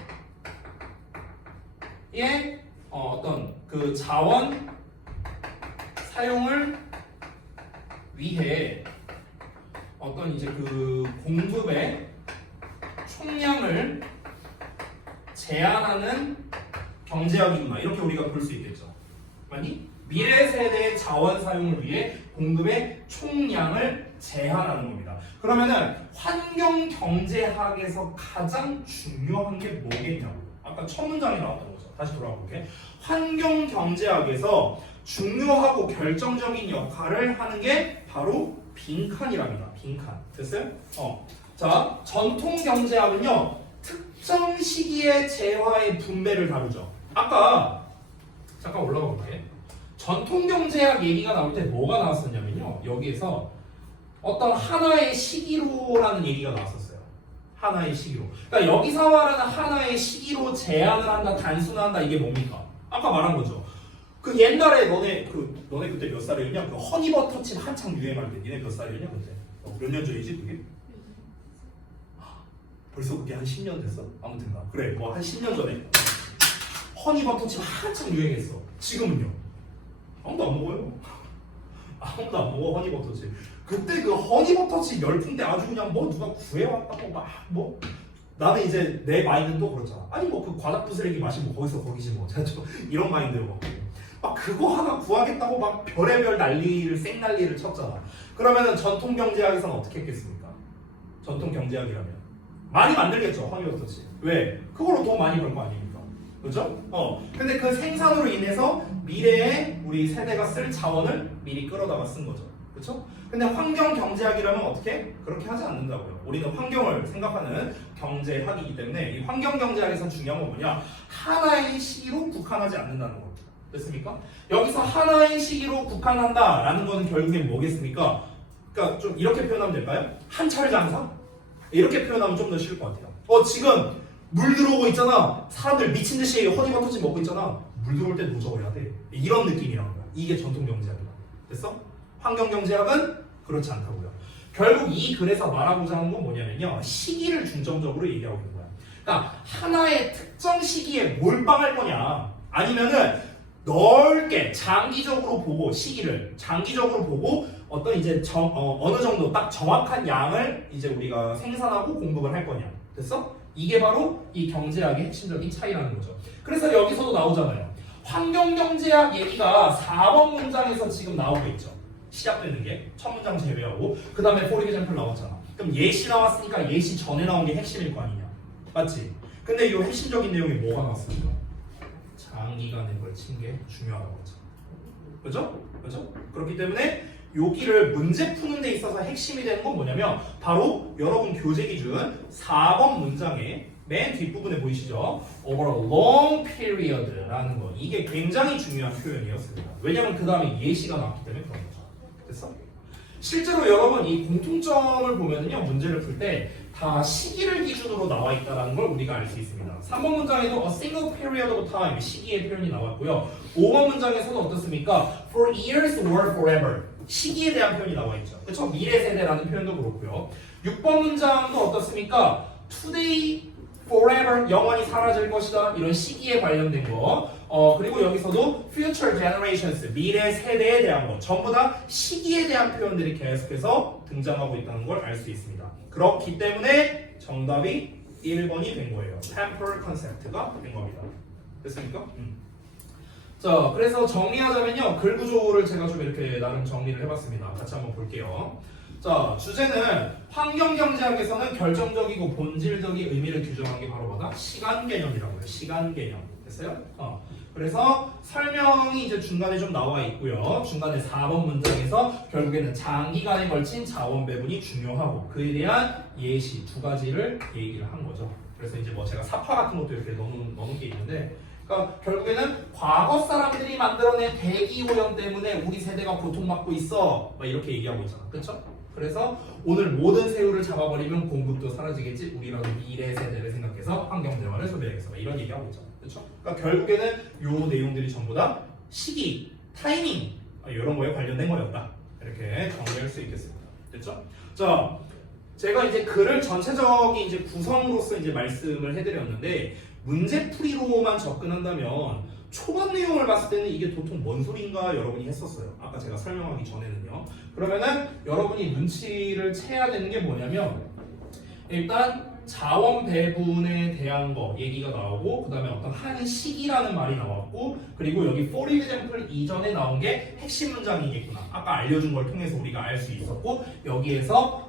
의 어떤 그 자원 사용을 위해 어떤 이제 그 공급의 총량을 제한하는 경제학이구나 이렇게 우리가 볼 수 있겠죠. 아니 미래 세대의 자원 사용을 위해 공급의 총량을 제한하는 겁니다. 그러면은 환경 경제학에서 가장 중요한 게 뭐겠냐고. 아까 첫 문장에 나왔던 거죠. 다시 돌아가 볼게. 환경 경제학에서 중요하고 결정적인 역할을 하는 게 바로 빈칸이랍니다. 빈칸. 됐어요? 자, 전통 경제학은요. 특정 시기의 재화의 분배를 다루죠. 아까 잠깐 올라가 볼게. 전통 경제학 얘기가 나올 때 뭐가 나왔었냐면요. 여기에서 어떤 하나의 시기로라는 얘기가 나왔었어요. 하나의 시기로. 그러니까 여기서 말하는 하나의 시기로 제한을 한다, 단순화한다 이게 뭡니까? 아까 말한 거죠. 그 옛날에 너네 그때 몇 살이었냐? 그 허니버터칩 한창 유행할 때 니네 몇 살이었냐 그때? 몇 년 전이지 그게? 벌써 그게 한 10년 됐어? 아무튼가 그래 뭐 한 10년 전에 허니버터칩 한창 유행했어. 지금은요? 아무도 안 먹어요. 아무도 안 먹어 허니버터칩. 그때 그 허니버터칩 열풍 때 아주 그냥 뭐 누가 구해왔다고 막 뭐 나는 이제 내 마인드는 또 그렇잖아. 아니 뭐 그 과자 부스레기 마시면 거기서 거기지 뭐 제가 좀 이런 마인드로 막 그거 하나 구하겠다고 막 별의별 난리를 생난리를 쳤잖아. 그러면은 전통 경제학에서는 어떻게 했겠습니까? 전통 경제학이라면 많이 만들겠죠. 허니버터치. 왜? 그걸로 돈 많이 벌 거 아닙니까? 그죠? 근데 그 생산으로 인해서 미래에 우리 세대가 쓸 자원을 미리 끌어다가 쓴 거죠. 그렇죠? 근데 환경 경제학이라면 어떻게? 그렇게 하지 않는다고요. 우리는 환경을 생각하는 경제학이기 때문에 이 환경 경제학에서 중요한 건 뭐냐? 하나의 시기로 국한하지 않는다는 겁니다. 됐습니까? 여기서 하나의 시기로 국한한다라는 거는 결국엔 뭐겠습니까? 그러니까 좀 이렇게 표현하면 될까요? 한철 장사? 이렇게 표현하면 좀 더 쉬울 것 같아요. 지금 물 들어오고 있잖아. 사람들 미친 듯이 허니버터치 먹고 있잖아. 물 들어올 때 노져야 돼. 이런 느낌이란 거야. 이게 전통 경제학이다. 됐어? 환경 경제학은 그렇지 않다고요. 결국 이 글에서 말하고자 하는 건 뭐냐면요. 시기를 중점적으로 얘기하고 있는 거야. 그러니까 하나의 특정 시기에 몰빵할 거냐, 아니면은 넓게 장기적으로 보고 시기를 장기적으로 보고 어떤 이제 어느 정도 딱 정확한 양을 이제 우리가 생산하고 공급을 할 거냐. 됐어? 이게 바로 이 경제학의 핵심적인 차이라는 거죠. 그래서 여기서도 나오잖아요. 환경경제학 얘기가 4번 문장에서 지금 나오고 있죠. 시작되는 게 첫 문장 제외하고 그 다음에 for example 나왔잖아. 그럼 예시 나왔으니까 예시 전에 나온 게 핵심일 거 아니냐. 맞지? 근데 이 핵심적인 내용이 뭐가 나왔습니까? 장기간에 걸친 게 중요하다고 하죠. 그죠? 그죠? 그렇기 때문에 여기를 문제 푸는 데 있어서 핵심이 되는 건 뭐냐면 바로 여러분 교재 기준 4번 문장의 맨 뒷부분에 보이시죠? over a long period라는 거. 이게 굉장히 중요한 표현이었습니다. 왜냐면 그 다음에 예시가 나왔기 때문에 그런 거죠. 됐어? 실제로 여러분 이 공통점을 보면은요, 문제를 풀 때 다 시기를 기준으로 나와 있다는 걸 우리가 알 수 있습니다. 3번 문장에도 a single period of time 시기의 표현이 나왔고요. 5번 문장에서는 어떻습니까? for years or forever 시기에 대한 표현이 나와 있죠. 그렇죠? 미래 세대라는 표현도 그렇고요. 6번 문장도 어떻습니까? today forever 영원히 사라질 것이다 이런 시기에 관련된 거. 그리고 여기서도 future generations 미래 세대에 대한 거 전부 다 시기에 대한 표현들이 계속해서 등장하고 있다는 걸 알 수 있습니다. 그렇기 때문에 정답이 1번이 된 거예요. temporal concept가 된 겁니다. 됐습니까? 자, 그래서 정리하자면요, 글 구조를 제가 좀 이렇게 나름 정리를 해봤습니다. 같이 한번 볼게요. 자, 주제는 환경경제학에서는 결정적이고 본질적인 의미를 규정한 게 바로 뭐다? 시간 개념이라고 해요. 시간 개념. 됐어요? 그래서 설명이 이제 중간에 좀 나와 있고요. 중간에 4번 문장에서 결국에는 장기간에 걸친 자원 배분이 중요하고 그에 대한 예시 두 가지를 얘기를 한 거죠. 그래서 이제 뭐 제가 사파 같은 것도 이렇게 넣은 게 있는데, 그러니까 결국에는 과거 사람들이 만들어낸 대기 오염 때문에 우리 세대가 고통받고 있어. 막 이렇게 얘기하고 있잖아. 그렇죠? 그래서 오늘 모든 새우를 잡아버리면 공급도 사라지겠지. 우리라도 미래 세대를 생각해서 환경재활을 소비하겠어. 이런 얘기하고 있잖아. 그렇죠? 그러니까 결국에는 요 내용들이 전부 다 시기, 타이밍 이런 거에 관련된 거였다. 이렇게 정리할 수 있겠습니다. 됐죠? 자, 제가 이제 글을 전체적인 이제 구성으로서 이제 말씀을 해드렸는데 문제풀이로만 접근한다면 초반 내용을 봤을 때는 이게 도통 뭔 소리인가 여러분이 했었어요. 아까 제가 설명하기 전에는요. 그러면은 여러분이 눈치를 채야 되는 게 뭐냐면 일단 자원 배분에 대한 거 얘기가 나오고 그 다음에 어떤 한 시기라는 말이 나왔고 그리고 여기 for example 이전에 나온 게 핵심 문장이겠구나. 아까 알려준 걸 통해서 우리가 알 수 있었고 여기에서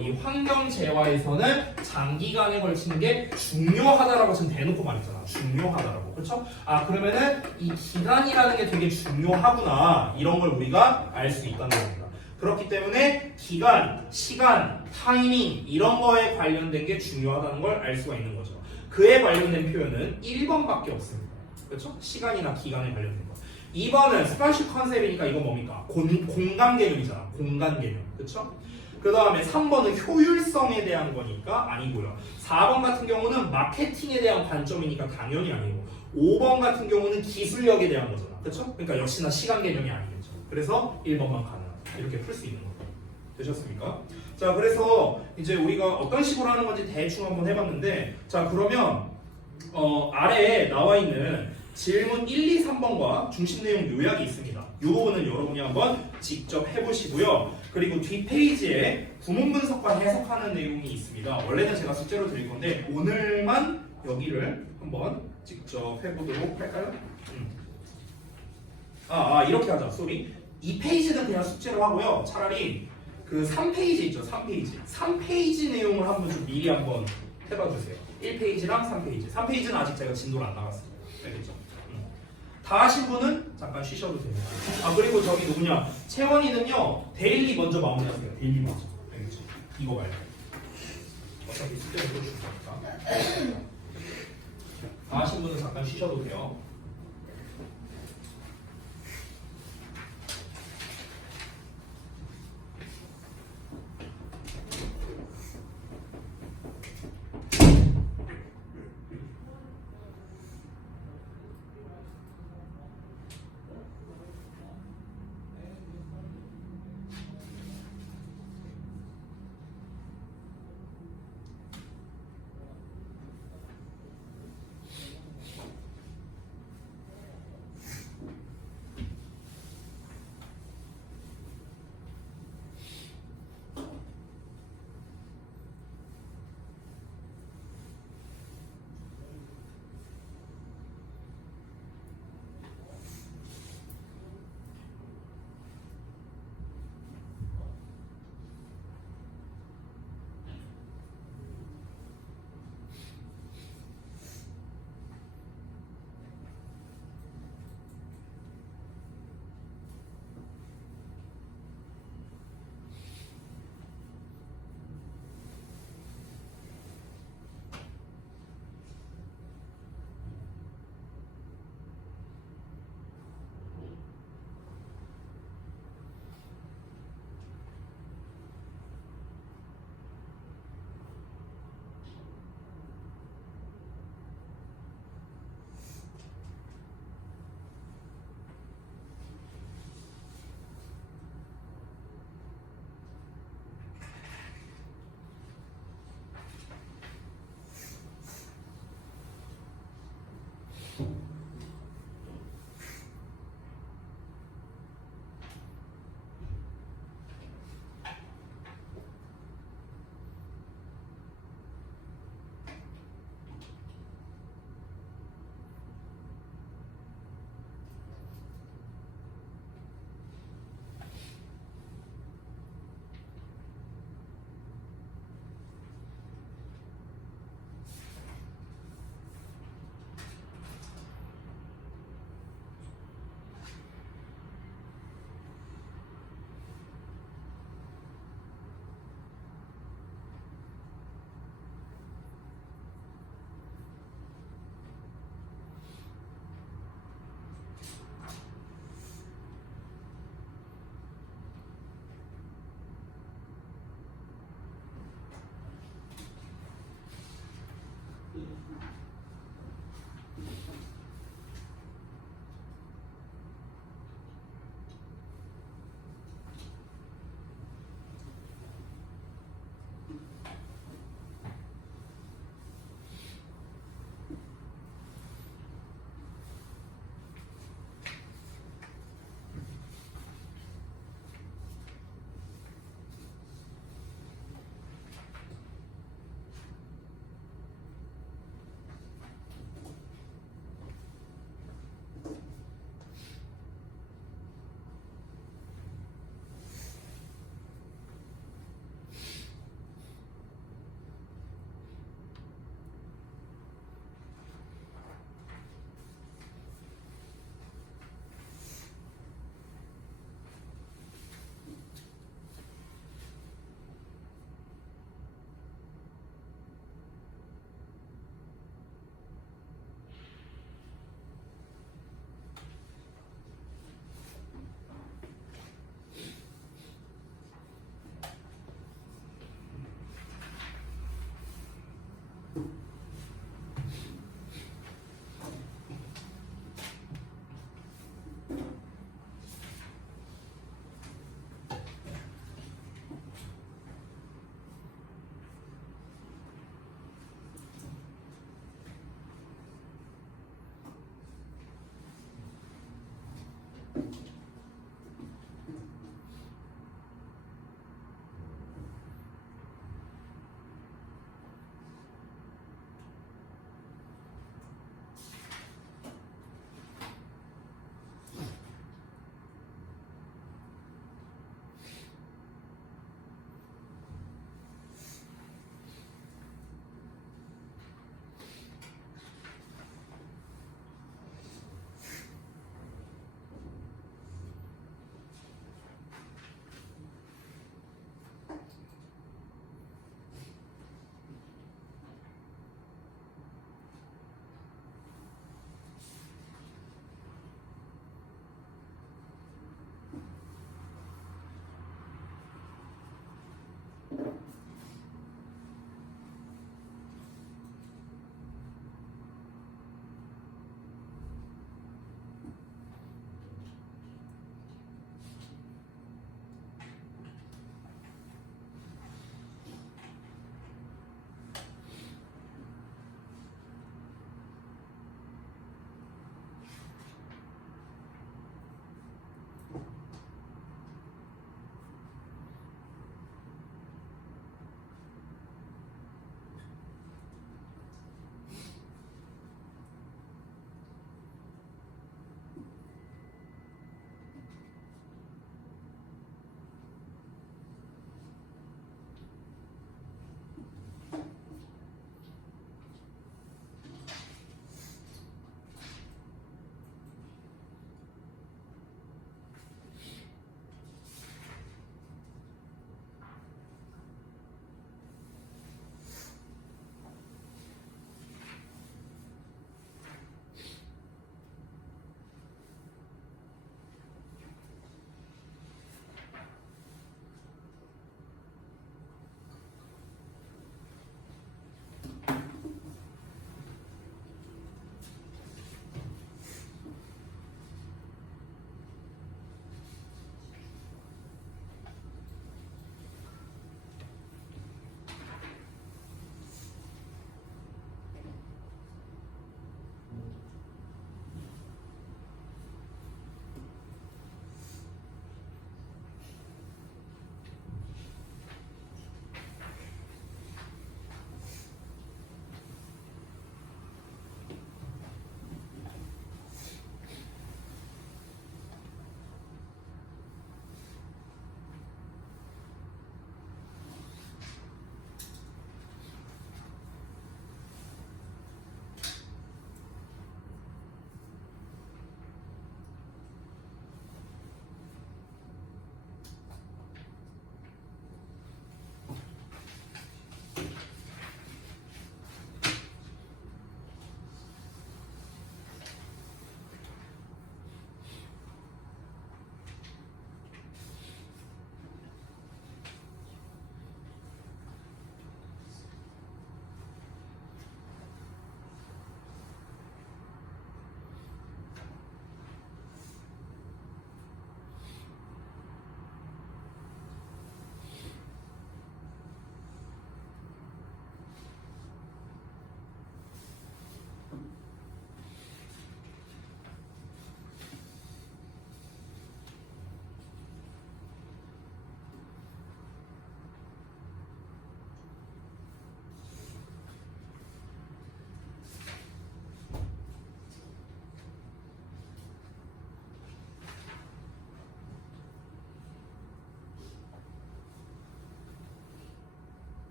이 환경 재화에서는 장기간에 걸치는 게 중요하다라고 지금 대놓고 말했잖아. 중요하다라고. 그렇죠? 그러면은 이 기간이라는 게 되게 중요하구나. 이런 걸 우리가 알 수 있다는 겁니다. 그렇기 때문에 기간, 시간, 타이밍 이런 거에 관련된 게 중요하다는 걸 알 수가 있는 거죠. 그에 관련된 표현은 1번밖에 없습니다. 그렇죠? 시간이나 기간에 관련된 거. 2번은 스파셜 컨셉이니까 이건 뭡니까? 공간 개념이잖아. 공간 개념. 그렇죠? 그 다음에 3번은 효율성에 대한 거니까 아니고요. 4번 같은 경우는 마케팅에 대한 관점이니까 당연히 아니고 5번 같은 경우는 기술력에 대한 거잖아. 그렇죠? 그러니까 역시나 시간 개념이 아니겠죠. 그래서 1번만 가능하다. 이렇게 풀 수 있는 거예요. 되셨습니까? 자, 그래서 이제 우리가 어떤 식으로 하는 건지 대충 한번 해봤는데, 자, 그러면 아래에 나와 있는 질문 1, 2, 3번과 중심 내용 요약이 있습니다. 이 부분은 여러분이 한번 직접 해보시고요. 그리고 뒷페이지에 구문 분석과 해석하는 내용이 있습니다. 원래는 제가 숙제로 드릴 건데 오늘만 여기를 한번 직접 해보도록 할까요? 이렇게 하자. 쏘리. 2페이지는 그냥 숙제로 하고요. 차라리 그 3페이지 있죠. 3페이지 내용을 한번 좀 미리 한번 해봐 주세요. 1페이지랑 3페이지. 3페이지는 아직 제가 진도를 안 나갔습니다. 알겠죠? 다 하신 분은 잠깐 쉬셔도 됩니다. 아 그리고 저기 누구냐? 채원이는요 데일리 먼저 마무리하세요. 데일리 먼저. 알겠죠? 이거 말고. 어차피 숙제를 또 줄 거니까. 다 하신 분은 잠깐 쉬셔도 돼요.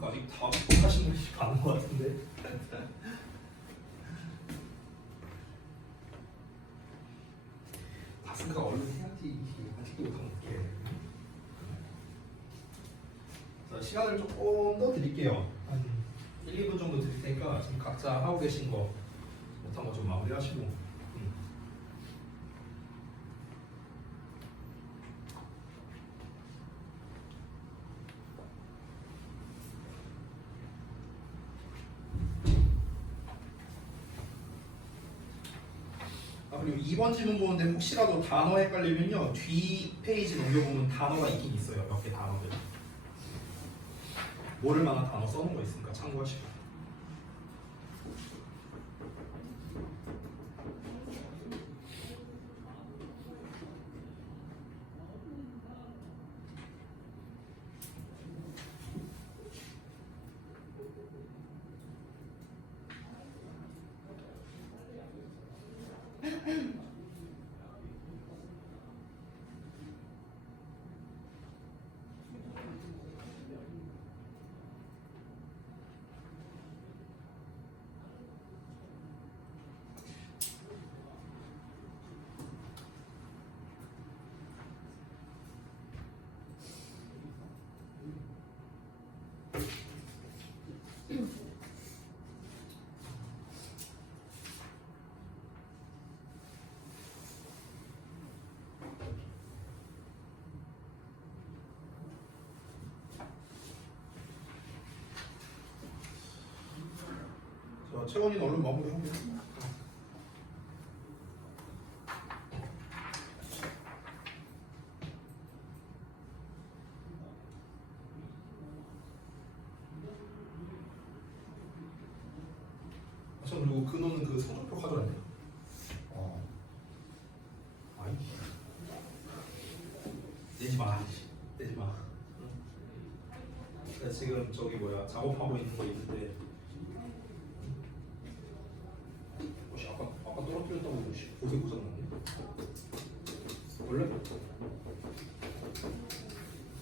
그러니까 아직 다 하신 분이 많은 것 같은데. 다스가 얼른 해야지. 아직도 못하면 어떡해. 자, 시간을 조금 더 드릴게요. 한 1, 2분 정도 드릴 테니까 지금 각자 하고 계신 거 못한 거 좀 마무리하시고. 그리고 2번 지문 보는데 혹시라도 단어 헷갈리면요 뒤 페이지 넘겨보면 단어가 있긴 있어요. 몇 개 단어들 모를 만한 단어 써놓은 거 있으니까 참고하시고. 자, 채원이는 얼른 마무리하고. 참 그리고 근호는 그 성적표 가져왔네. 아이. 내지 마. 내지 마. 나 지금 저기 뭐야 작업하고 있는 거 있는데. 혹시 아까 떨어뜨렸다고 혹시 고세 고장났네? 원래?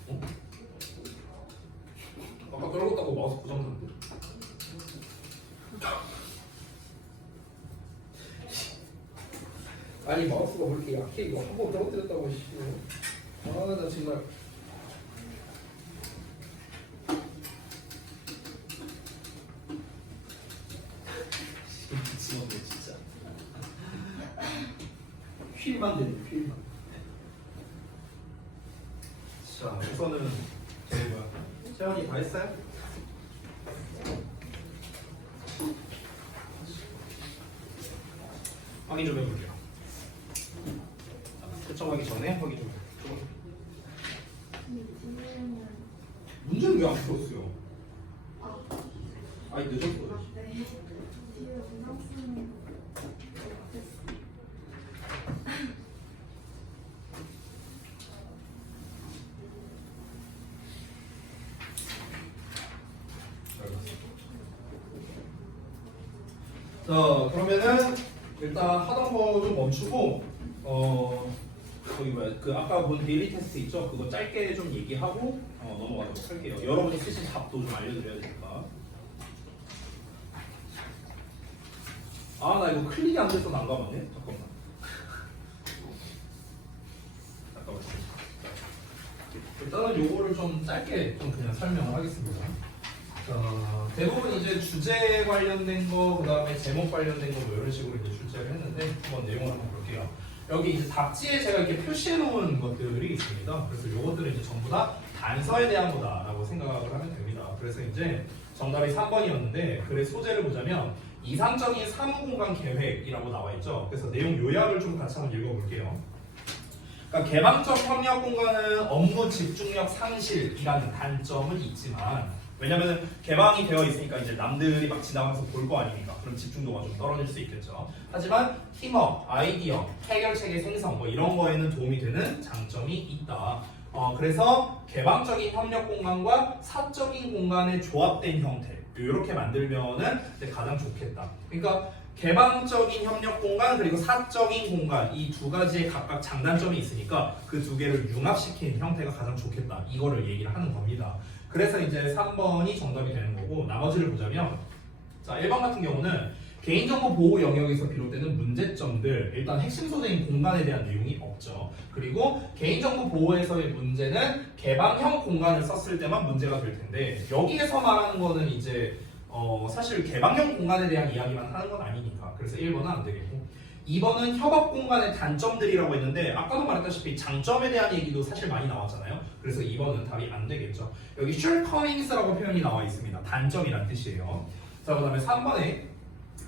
어? 아까 떨어졌다고 마우스 고장났는데? 아니 마우스가 왜 이렇게 약해 이거 한 번 떨어뜨렸다고 씨. 나 정말. 미친놈네 진짜. 휠만 되네 휠만. 자 우선은 저기 뭐야 채원이 다 했어요? 확인 좀 해볼게요. 채점하기 전에 확인 좀 해볼게요. 문제는 왜 안 풀었어요? 아니 늦었어요. 네. 뒤에 문장 쓰는 자 그러면은 일단 하던 거 좀 멈추고 거기 뭐야 그 아까 본 데일리 테스트 있죠? 그거 짧게 좀 얘기하고 넘어가도록 할게요. 여러분이 쓰신 답도 좀 알려드려야 되니까. 아 나 이거 클릭이 안 돼서 난감하네. 잠깐만. 일단은 요거를 좀 짧게 좀 그냥 설명을 하겠습니다. 대부분 이제 주제 관련된 거, 그 다음에 제목 관련된 거 뭐 이런 식으로 이제 출제를 했는데 한번 내용을 한번 볼게요. 여기 이제 답지에 제가 이렇게 표시해 놓은 것들이 있습니다. 그래서 요것들은 이제 전부 다 단서에 대한 거다라고 생각을 하면 됩니다. 그래서 이제 정답이 3번이었는데 글의 소재를 보자면 이상적인 사무공간 계획이라고 나와 있죠. 그래서 내용 요약을 좀 같이 한번 읽어볼게요. 그러니까 개방적 협력 공간은 업무 집중력 상실이라는 단점은 있지만 왜냐면 개방이 되어 있으니까 이제 남들이 막 지나가면서 볼 거 아닙니까? 그럼 집중도가 좀 떨어질 수 있겠죠. 하지만 팀워크, 아이디어, 해결책의 생성 뭐 이런 거에는 도움이 되는 장점이 있다. 그래서 개방적인 협력 공간과 사적인 공간의 조합된 형태 이렇게 만들면은 이제 가장 좋겠다. 그러니까 개방적인 협력 공간 그리고 사적인 공간 이 두 가지의 각각 장단점이 있으니까 그 두 개를 융합시킨 형태가 가장 좋겠다. 이거를 얘기를 하는 겁니다. 그래서 이제 3번이 정답이 되는 거고 나머지를 보자면 자 1번 같은 경우는 개인정보 보호 영역에서 비롯되는 문제점들 일단 핵심 소재인 공간에 대한 내용이 없죠. 그리고 개인정보 보호에서의 문제는 개방형 공간을 썼을 때만 문제가 될 텐데 여기에서 말하는 거는 이제 사실 개방형 공간에 대한 이야기만 하는 건 아니니까 그래서 1번은 안 되겠고 2번은 협업 공간의 단점들이라고 했는데 아까도 말했다시피 장점에 대한 얘기도 사실 많이 나왔잖아요. 그래서 2번은 답이 안 되겠죠. 여기 shortcomings라고 표현이 나와 있습니다. 단점이란 뜻이에요. 자, 그 다음에 3번에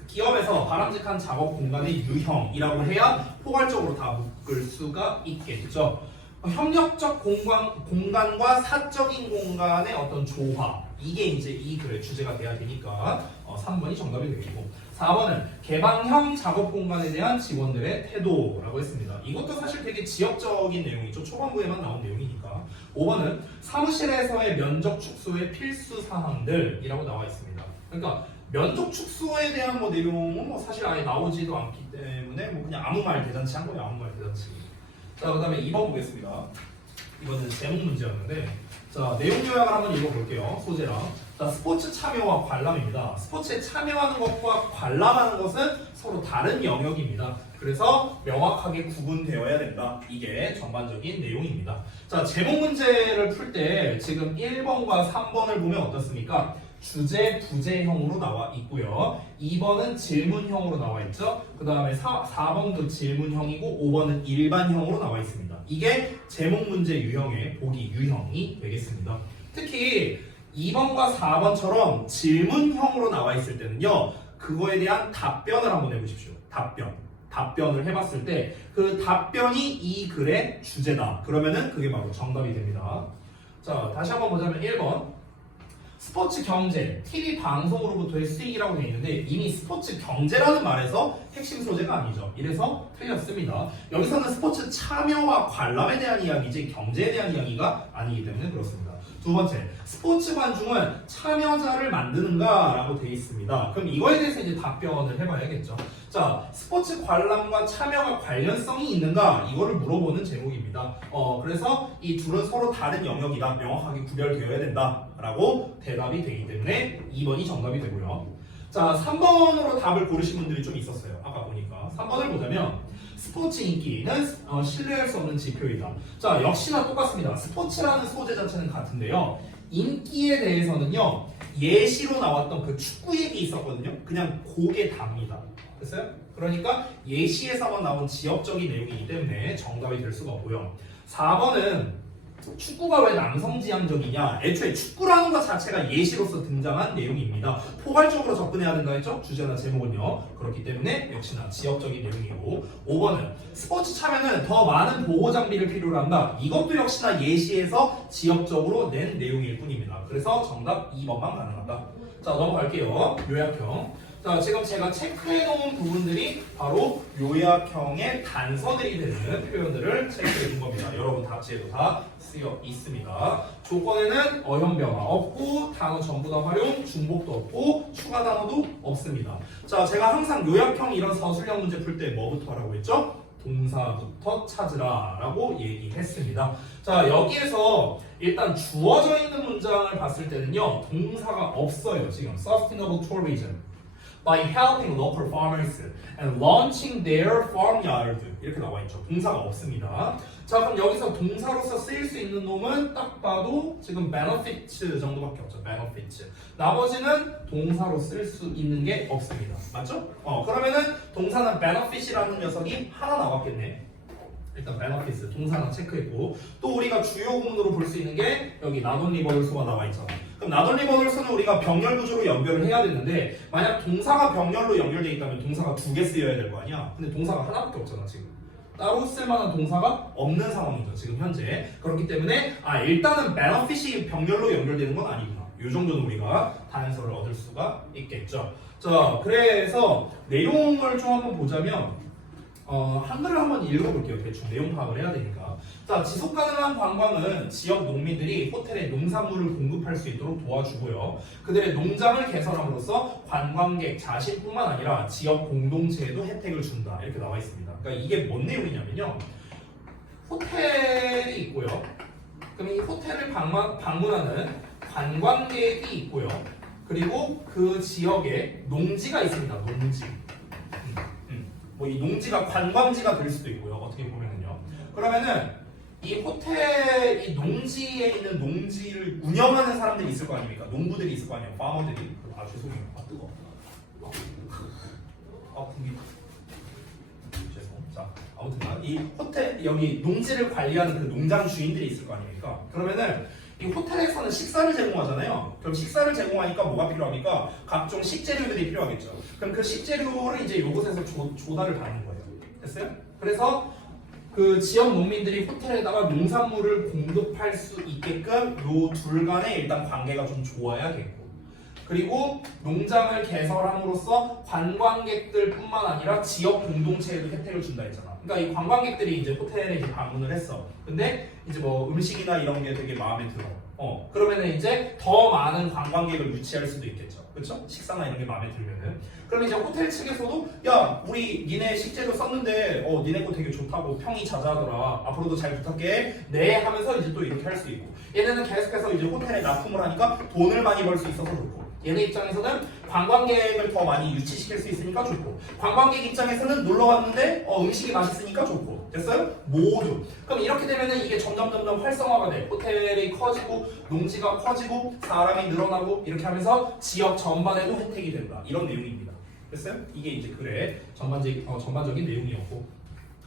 기업에서 바람직한 작업 공간의 유형이라고 해야 포괄적으로 다 묶을 수가 있겠죠. 협력적 공간과 사적인 공간의 어떤 조화 이게 이제 이 글의 주제가 돼야 되니까 3번이 정답이 되겠고 4번은 개방형 작업 공간에 대한 직원들의 태도라고 했습니다. 이것도 사실 되게 지역적인 내용이죠. 초반부에만 나온 내용이니까 5번은 사무실에서의 면적 축소의 필수 사항들이라고 나와 있습니다. 그러니까 면적 축소에 대한 뭐 내용은 뭐 사실 아예 나오지도 않기 때문에 뭐 그냥 아무 말 대잔치 한 거예요. 아무 말 대잔치. 자, 그 다음에 2번 보겠습니다. 이거는 제목 문제였는데 자 내용 요약을 한번 읽어볼게요. 소재랑 자 스포츠 참여와 관람입니다. 스포츠에 참여하는 것과 관람하는 것은 서로 다른 영역입니다. 그래서 명확하게 구분되어야 된다. 이게 전반적인 내용입니다. 자 제목 문제를 풀 때 지금 1번과 3번을 보면 어떻습니까? 주제, 부제형으로 나와 있고요. 2번은 질문형으로 나와 있죠. 그 다음에 4번도 질문형이고 5번은 일반형으로 나와 있습니다. 이게 제목 문제 유형의 보기 유형이 되겠습니다. 특히 2번과 4번처럼 질문형으로 나와 있을 때는요. 그거에 대한 답변을 한번 해보십시오. 답변을 해봤을 때 그 답변이 이 글의 주제다. 그러면은 그게 바로 정답이 됩니다. 자, 다시 한번 보자면 1번. 스포츠 경제, TV 방송으로부터의 수익이라고 되어 있는데 이미 스포츠 경제라는 말에서 핵심 소재가 아니죠. 이래서 틀렸습니다. 여기서는 스포츠 참여와 관람에 대한 이야기지 경제에 대한 이야기가 아니기 때문에 그렇습니다. 두 번째, 스포츠 관중은 참여자를 만드는가? 라고 되어 있습니다. 그럼 이거에 대해서 이제 답변을 해봐야겠죠. 자, 스포츠 관람과 참여가 관련성이 있는가? 이거를 물어보는 제목입니다. 그래서 이 둘은 서로 다른 영역이다. 명확하게 구별되어야 된다. 라고 대답이 되기 때문에 2번이 정답이 되고요. 자, 3번으로 답을 고르신 분들이 좀 있었어요. 아까 보니까. 3번을 보자면 스포츠 인기는 신뢰할 수 없는 지표이다. 자, 역시나 똑같습니다. 스포츠라는 소재 자체는 같은데요. 인기에 대해서는요. 예시로 나왔던 그 축구 얘기 있었거든요. 그냥 그게 답니다. 됐어요? 그러니까 예시에서만 나온 지역적인 내용이기 때문에 정답이 될 수가 없고요. 4번은 축구가 왜 남성지향적이냐? 애초에 축구라는 것 자체가 예시로서 등장한 내용입니다. 포괄적으로 접근해야 된다 했죠? 주제나 제목은요. 그렇기 때문에 역시나 지역적인 내용이고 5번은 스포츠 참여는 더 많은 보호 장비를 필요로 한다. 이것도 역시나 예시에서 지역적으로 낸 내용일 뿐입니다. 그래서 정답 2번만 가능하다. 자, 넘어갈게요. 요약형. 자, 지금 제가 체크해 놓은 부분들이 바로 요약형의 단서들이 되는 표현들을 체크해 준 겁니다. 여러분 답지에도 다 쓰여 있습니다. 조건에는 어형 변화 없고 단어 전부 다 활용, 중복도 없고 추가 단어도 없습니다. 자, 제가 항상 요약형 이런 서술형 문제 풀 때 뭐부터 하라고 했죠? 동사부터 찾으라 라고 얘기했습니다. 자, 여기에서 일단 주어져 있는 문장을 봤을 때는요. 동사가 없어요. 지금 sustainable tourism by helping local farmers and launching their farmyard 이렇게 나와 있죠. 동사가 없습니다. 자, 그럼 여기서 동사로서 쓰일 수 있는 놈은 딱 봐도 지금 benefits 정도밖에 없죠. benefits. 나머지는 동사로 쓸 수 있는 게 없습니다. 맞죠? 그러면은 동사는 benefit이라는 녀석이 하나 나왔겠네. 일단 benefits 동사는 체크했고 또 우리가 주요 구문으로 볼 수 있는 게 여기 not only but을수가 나와 있잖아. 그럼 not only but을수는 우리가 병렬 구조로 연결을 해야 되는데 만약 동사가 병렬로 연결돼 있다면 동사가 2개 쓰여야 될 거 아니야. 근데 동사가 하나밖에 없잖아 지금. 따로 쓸 만한 동사가 없는 상황이죠 지금 현재. 그렇기 때문에 일단은 benefit이 병렬로 연결되는 건 아니구나. 이 정도는 우리가 단서를 얻을 수가 있겠죠. 자, 그래서 내용을 좀 한번 보자면 한글을 한번 읽어볼게요. 대충 내용 파악을 해야 되니까. 자, 지속 가능한 관광은 지역 농민들이 호텔에 농산물을 공급할 수 있도록 도와주고요. 그들의 농장을 개선함으로써 관광객 자신뿐만 아니라 지역 공동체에도 혜택을 준다. 이렇게 나와 있습니다. 그러니까 이게 뭔 내용이냐면요. 호텔이 있고요. 그럼 이 호텔을 방문하는 관광객이 있고요. 그리고 그 지역에 농지가 있습니다. 농지. 뭐 이 농지가 관광지가 될 수도 있고요. 어떻게 보면은요. 그러면은 이 호텔 이 농지에 있는 농지를 운영하는 사람들이 있을 거 아닙니까? 농부들이 있을 거 아니에요. 파머들이. 아 죄송해요. 아 뜨거. 공기. 죄송. 자 아무튼 이 호텔 여기 농지를 관리하는 그 농장 주인들이 있을 거 아닙니까? 그러면은 이 호텔에서는 식사를 제공하잖아요. 그럼 식사를 제공하니까 뭐가 필요합니까? 각종 식재료들이 필요하겠죠. 그럼 그 식재료를 이제 요곳에서 조달을 받는 거예요. 됐어요? 그래서 그 지역 농민들이 호텔에다가 농산물을 공급할 수 있게끔 요 둘 간에 일단 관계가 좀 좋아야겠고, 그리고 농장을 개설함으로써 관광객들뿐만 아니라 지역 공동체에도 혜택을 준다 했잖아. 그러니까 이 관광객들이 이제 호텔에 이제 방문을 했어. 근데 이제 뭐 음식이나 이런 게 되게 마음에 들어. 그러면은 이제 더 많은 관광객을 유치할 수도 있겠죠. 그렇죠? 식사나 이런 게 마음에 들면은. 그러면 이제 호텔 측에서도 야, 우리 니네 식재료 썼는데 니네 거 되게 좋다고 평이 자자하더라. 앞으로도 잘 부탁해. 네 하면서 이제 또 이렇게 할 수 있고. 얘네는 계속해서 이제 호텔에 납품을 하니까 돈을 많이 벌 수 있어서 좋고. 얘네 입장에서는 관광객을 더 많이 유치시킬 수 있으니까 좋고, 관광객 입장에서는 놀러 왔는데 음식이 맛있으니까 좋고. 됐어요? 모두. 그럼 이렇게 되면은 이게 점점 활성화가 돼. 호텔이 커지고 농지가 커지고 사람이 늘어나고 이렇게 하면서 지역 전반에도 혜택이 된다. 이런 내용입니다. 됐어요? 이게 이제 글의 전반적인 내용이었고,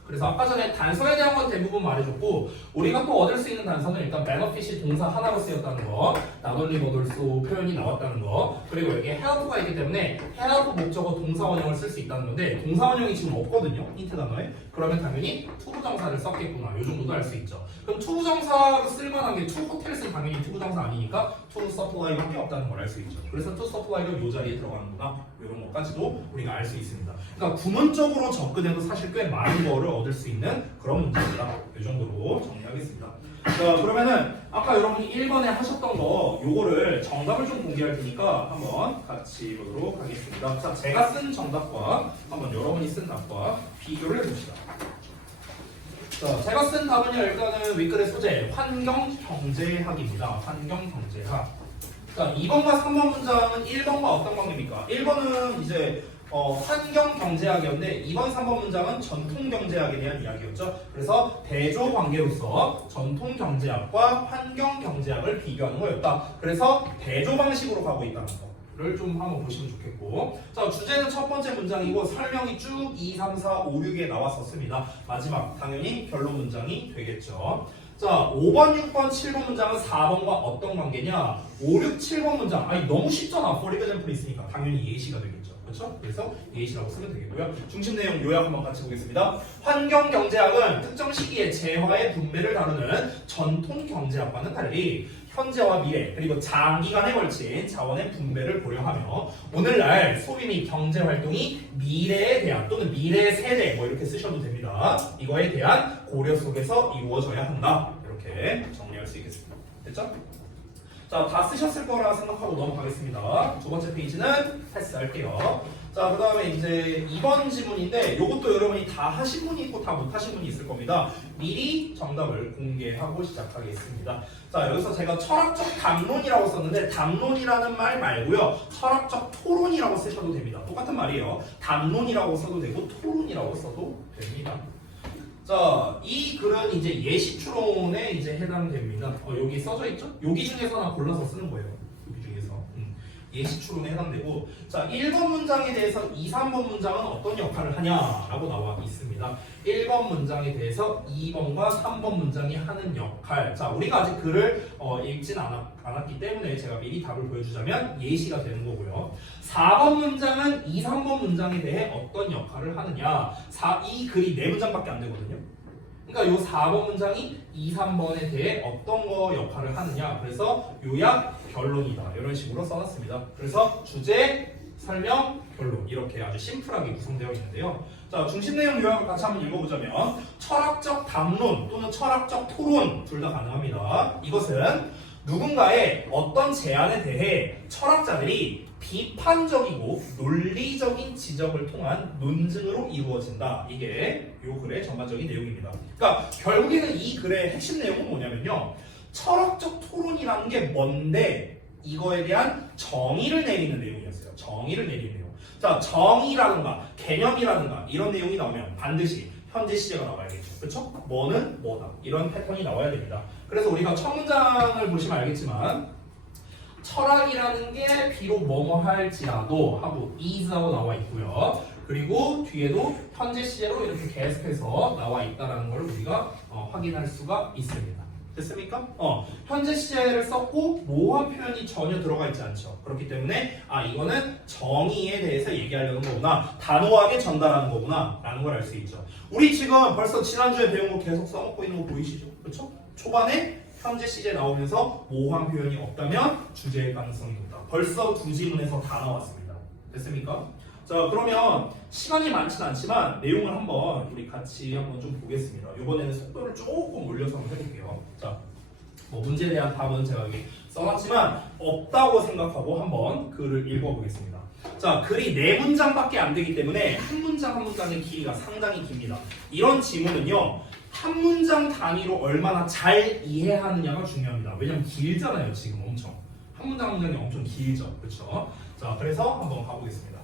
그래서 아까 전에 단서에 대한 건 대부분 말해줬고, 우리가 또 얻을 수 있는 단서는 일단 benefit이 동사 하나로 쓰였다는 거, not only but also 표현이 나왔다는 거, 그리고 여기에 help가 있기 때문에 help 목적어 동사 원형을 쓸 수 있다는 건데 동사 원형이 지금 없거든요, 힌트 단어에. 그러면 당연히 투부정사를 썼겠구나, 요 정도도 알 수 있죠. 그럼 투부정사로 쓸만한 게 to 호텔은 당연히 투부정사 아니니까 to supply밖에 없다는 걸 알 수 있죠. 그래서 to supply가 요 자리에 들어가는구나, 이런 것까지도 우리가 알 수 있습니다. 그러니까 구문적으로 접근해도 사실 꽤 많은 거를 얻을 수 있는 그런 문제입니다. 이 정도로 정리하겠습니다. 자, 그러면은 아까 여러분이 1번에 하셨던 거 요거를 정답을 좀 공개할 테니까 한번 같이 보도록 하겠습니다. 자, 제가 쓴 정답과 한번 여러분이 쓴 답과 비교를 해봅시다. 자, 제가 쓴 답은요, 일단은 윗글의 소재 환경경제학입니다. 환경경제학. 자, 2번과 3번 문장은 1번과 어떤 관계입니까? 1번은 이제 환경경제학이었는데 2번, 3번 문장은 전통경제학에 대한 이야기였죠. 그래서 대조관계로서 전통경제학과 환경경제학을 비교하는 거였다. 그래서 대조 방식으로 가고 있다는 거를 좀 한번 보시면 좋겠고, 자, 주제는 첫 번째 문장이고 설명이 쭉 2, 3, 4, 5, 6에 나왔었습니다. 마지막 당연히 결론 문장이 되겠죠. 자, 5번, 6번, 7번 문장은 4번과 어떤 관계냐? 5, 6, 7번 문장. 아니 너무 쉽잖아. for example 있으니까 당연히 예시가 되겠죠. 그렇죠? 그래서 예시라고 쓰면 되겠고요. 중심 내용 요약 한번 같이 보겠습니다. 환경경제학은 특정 시기의 재화의 분배를 다루는 전통 경제학과는 달리 현재와 미래 그리고 장기간에 걸친 자원의 분배를 고려하며 오늘날 소비 및 경제 활동이 미래에 대한 또는 미래 세대 뭐 이렇게 쓰셔도 됩니다. 이거에 대한 고려 속에서 이루어져야 한다. 이렇게 정리할 수 있겠습니다. 됐죠? 자, 다 쓰셨을 거라 생각하고 넘어가겠습니다. 두 번째 페이지는 패스할게요. 자, 그 다음에 이제 2번 지문인데 이것도 여러분이 다 하신 분이 있고 다 못하신 분이 있을 겁니다. 미리 정답을 공개하고 시작하겠습니다. 자, 여기서 제가 철학적 담론이라고 썼는데 담론이라는 말 말고요, 철학적 토론이라고 쓰셔도 됩니다. 똑같은 말이에요. 담론이라고 써도 되고 토론이라고 써도 됩니다. 자, 이 글은 이제 예시 추론에 이제 해당됩니다. 여기 써져 있죠? 여기 중에서 하나 골라서 쓰는 거예요. 여기 중에서. 예시 추론에 해당되고, 자, 1번 문장에 대해서 2, 3번 문장은 어떤 역할을 하냐라고 나와 있습니다. 1번 문장에 대해서 2번과 3번 문장이 하는 역할. 자, 우리가 아직 글을 읽진 않았기 때문에 제가 미리 답을 보여주자면 예시가 되는 거고요. 4번 문장은 2, 3번 문장에 대해 어떤 역할을 하느냐. 이 글이 4문장밖에 안 되거든요. 그러니까 요 4번 문장이 2, 3번에 대해 어떤 거 역할을 하느냐. 그래서 요약, 결론이다. 이런 식으로 써놨습니다. 그래서 주제, 설명, 결론 이렇게 아주 심플하게 구성되어 있는데요. 자, 중심 내용 요약을 같이 한번 읽어보자면 철학적 담론 또는 철학적 토론 둘 다 가능합니다. 이것은 누군가의 어떤 제안에 대해 철학자들이 비판적이고 논리적인 지적을 통한 논증으로 이루어진다. 이게 이 글의 전반적인 내용입니다. 그러니까 결국에는 이 글의 핵심 내용은 뭐냐면요, 철학적 토론이라는 게 뭔데 이거에 대한 정의를 내리는 내용이었어요. 정의를 내리는 내용. 자, 정의라든가 개념이라든가 이런 내용이 나오면 반드시 현재 시제가 나와야겠죠. 그렇죠? 뭐는 뭐다. 이런 패턴이 나와야 됩니다. 그래서 우리가 첫 문장을 보시면 알겠지만 철학이라는 게 비록 뭐뭐 할지라도 하고 is하고 나와 있고요. 그리고 뒤에도 현재 시제로 이렇게 계속해서 나와 있다는 걸 우리가 확인할 수가 있습니다. 됐습니까? 현재 시제를 썼고 모호한 표현이 전혀 들어가 있지 않죠. 그렇기 때문에 이거는 정의에 대해서 얘기하려는 거구나, 단호하게 전달하는 거구나 라는 걸 알 수 있죠. 우리 지금 벌써 지난주에 배운 거 계속 써먹고 있는 거 보이시죠? 그렇죠? 초반에 현재 시제 나오면서 모호한 표현이 없다면 주제의 가능성이 높다. 벌써 두 지문에서 다 나왔습니다. 됐습니까? 자, 그러면 시간이 많지는 않지만 내용을 한번 우리 같이 한번 좀 보겠습니다. 이번에는 속도를 조금 올려서 한번 해볼게요. 자, 뭐 문제에 대한 답은 제가 여기 써놨지만 없다고 생각하고 한번 글을 읽어보겠습니다. 자, 글이 4문장밖에 안 되기 때문에 한 문장 한 문장의 길이가 상당히 깁니다. 이런 지문은요, 한 문장 단위로 얼마나 잘 이해하느냐가 중요합니다. 왜냐면 길잖아요, 지금 엄청. 한 문장 한 문장이 엄청 길죠, 그렇죠? 자, 그래서 한번 가보겠습니다.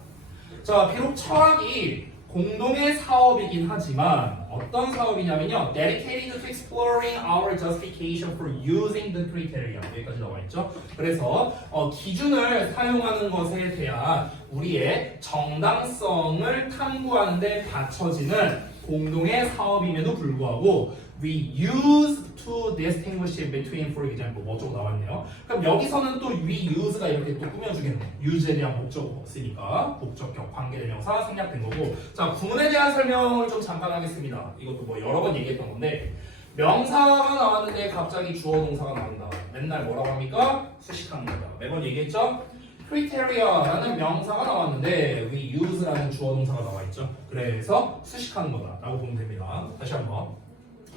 자, 비록 철학이 공동의 사업이긴 하지만 어떤 사업이냐면요, dedicated to exploring our justification for using the criteria. 여기까지 나와 있죠. 그래서 기준을 사용하는 것에 대한 우리의 정당성을 탐구하는 데 받쳐지는 공동의 사업임에도 불구하고 we use to distinguish between, for example, 뭐 어쩌고 나왔네요. 그럼 여기서는 또 we use가 이렇게 또 꾸며주겠네. use에 대한 목적어가 없으니까 목적격, 관계대명사 생략된 거고. 자, 구문에 대한 설명을 좀 잠깐 하겠습니다. 이것도 뭐 여러 번 얘기했던 건데 명사가 나왔는데 갑자기 주어 동사가 나온다. 맨날 뭐라고 합니까? 수식하는 거다. 매번 얘기했죠? criteria라는 명사가 나왔는데 we use라는 주어 동사가 나와 있죠. 그래서 수식하는 거다라고 보면 됩니다. 다시 한번.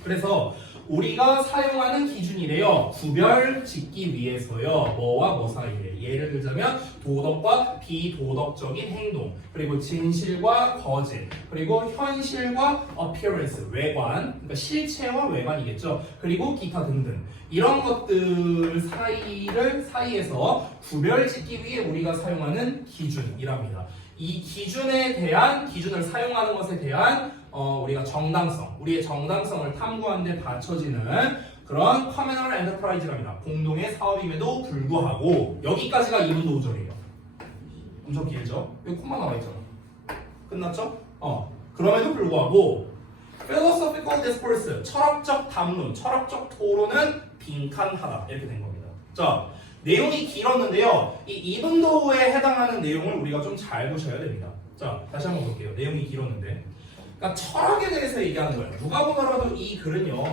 그래서 우리가 사용하는 기준이래요. 구별 짓기 위해서요. 뭐와 뭐 사이에. 예를 들자면 도덕과 비도덕적인 행동, 그리고 진실과 거짓, 그리고 현실과 appearance, 외관, 그러니까 실체와 외관이겠죠. 그리고 기타 등등. 이런 것들 사이에서 구별 짓기 위해 우리가 사용하는 기준이랍니다. 이 기준에 대한, 기준을 사용하는 것에 대한 우리가 정당성, 우리의 정당성을 탐구하는 데 받쳐지는 그런 커뮤널 엔터프라이즈랍니다. 공동의 사업임에도 불구하고. 여기까지가 2분 도우절이에요. 엄청 길죠? 여기 콤마 나와 있잖아. 끝났죠? 그럼에도 불구하고 philosophical discourse, 철학적 담론, 철학적 토론은 빈칸하다. 이렇게 된 겁니다. 자, 내용이 길었는데요. 이 2분 도우에 해당하는 내용을 우리가 좀 잘 보셔야 됩니다. 자, 다시 한번 볼게요. 내용이 길었는데. 그러니까 철학에 대해서 얘기하는 거예요. 누가 보더라도 이 글은요,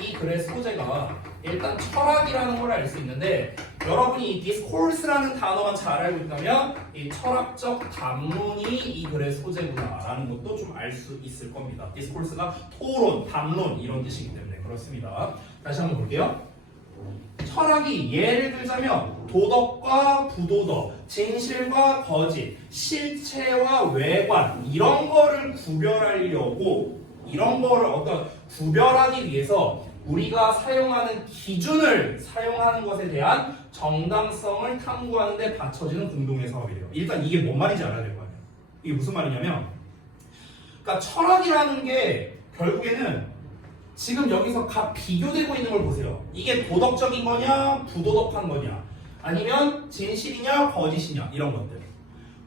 이 글의 소재가 일단 철학이라는 걸 알 수 있는데, 여러분이 이 discourse라는 단어만 잘 알고 있다면 이 철학적 담론이 이 글의 소재구나라는 것도 좀 알 수 있을 겁니다. discourse가 토론, 담론 이런 뜻이기 때문에 그렇습니다. 다시 한번 볼게요. 철학이 예를 들자면 도덕과 부도덕, 진실과 거짓, 실체와 외관 이런 거를 구별하려고, 이런 거를 구별하기 위해서 우리가 사용하는 기준을 사용하는 것에 대한 정당성을 탐구하는 데 받쳐지는 공동의 사업이래요. 일단 이게 뭔 말인지 알아야 될 거 아니에요. 이게 무슨 말이냐면, 그러니까 철학이라는 게 결국에는 지금 여기서 각 비교되고 있는 걸 보세요. 이게 도덕적인 거냐, 부도덕한 거냐, 아니면 진실이냐, 거짓이냐, 이런 것들.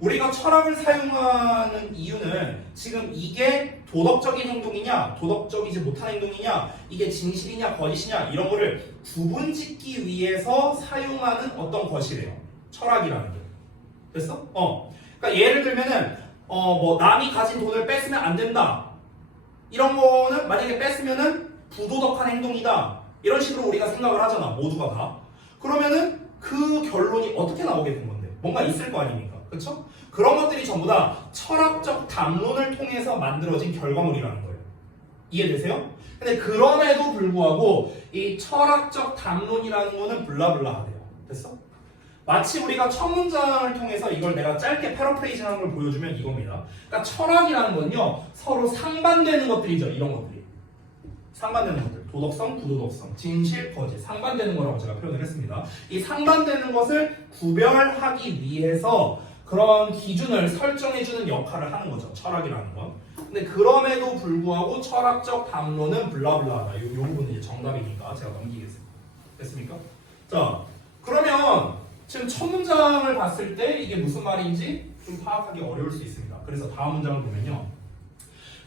우리가 철학을 사용하는 이유는 지금 이게 도덕적인 행동이냐, 도덕적이지 못한 행동이냐, 이게 진실이냐, 거짓이냐, 이런 거를 구분짓기 위해서 사용하는 어떤 것이래요. 철학이라는 게. 됐어? 그러니까 예를 들면은, 뭐, 남이 가진 돈을 뺏으면 안 된다. 이런 거는 만약에 뺐으면은 부도덕한 행동이다. 이런 식으로 우리가 생각을 하잖아. 모두가 다. 그러면은 그 결론이 어떻게 나오게 된 건데? 뭔가 있을 거 아닙니까? 그렇죠? 그런 것들이 전부 다 철학적 담론을 통해서 만들어진 결과물이라는 거예요. 이해되세요? 근데 그럼에도 불구하고 이 철학적 담론이라는 거는 블라블라하대요. 됐어? 마치 우리가 첫 문장을 통해서 이걸 내가 짧게 패러프레이징하는 걸 보여주면 이겁니다. 그러니까 철학이라는 건요, 서로 상반되는 것들이죠. 이런 것들이 상반되는 것들, 도덕성, 부도덕성, 진실, 거짓, 상반되는 거라고 제가 표현을 했습니다. 이 상반되는 것을 구별하기 위해서 그런 기준을 설정해주는 역할을 하는 거죠. 철학이라는 건. 근데 그럼에도 불구하고 철학적 담론은 블라블라다. 요 부분은 이제 정답이니까 제가 넘기겠습니다. 됐습니까? 자, 그러면 지금 첫 문장을 봤을 때 이게 무슨 말인지 좀 파악하기 어려울 수 있습니다. 그래서 다음 문장을 보면요.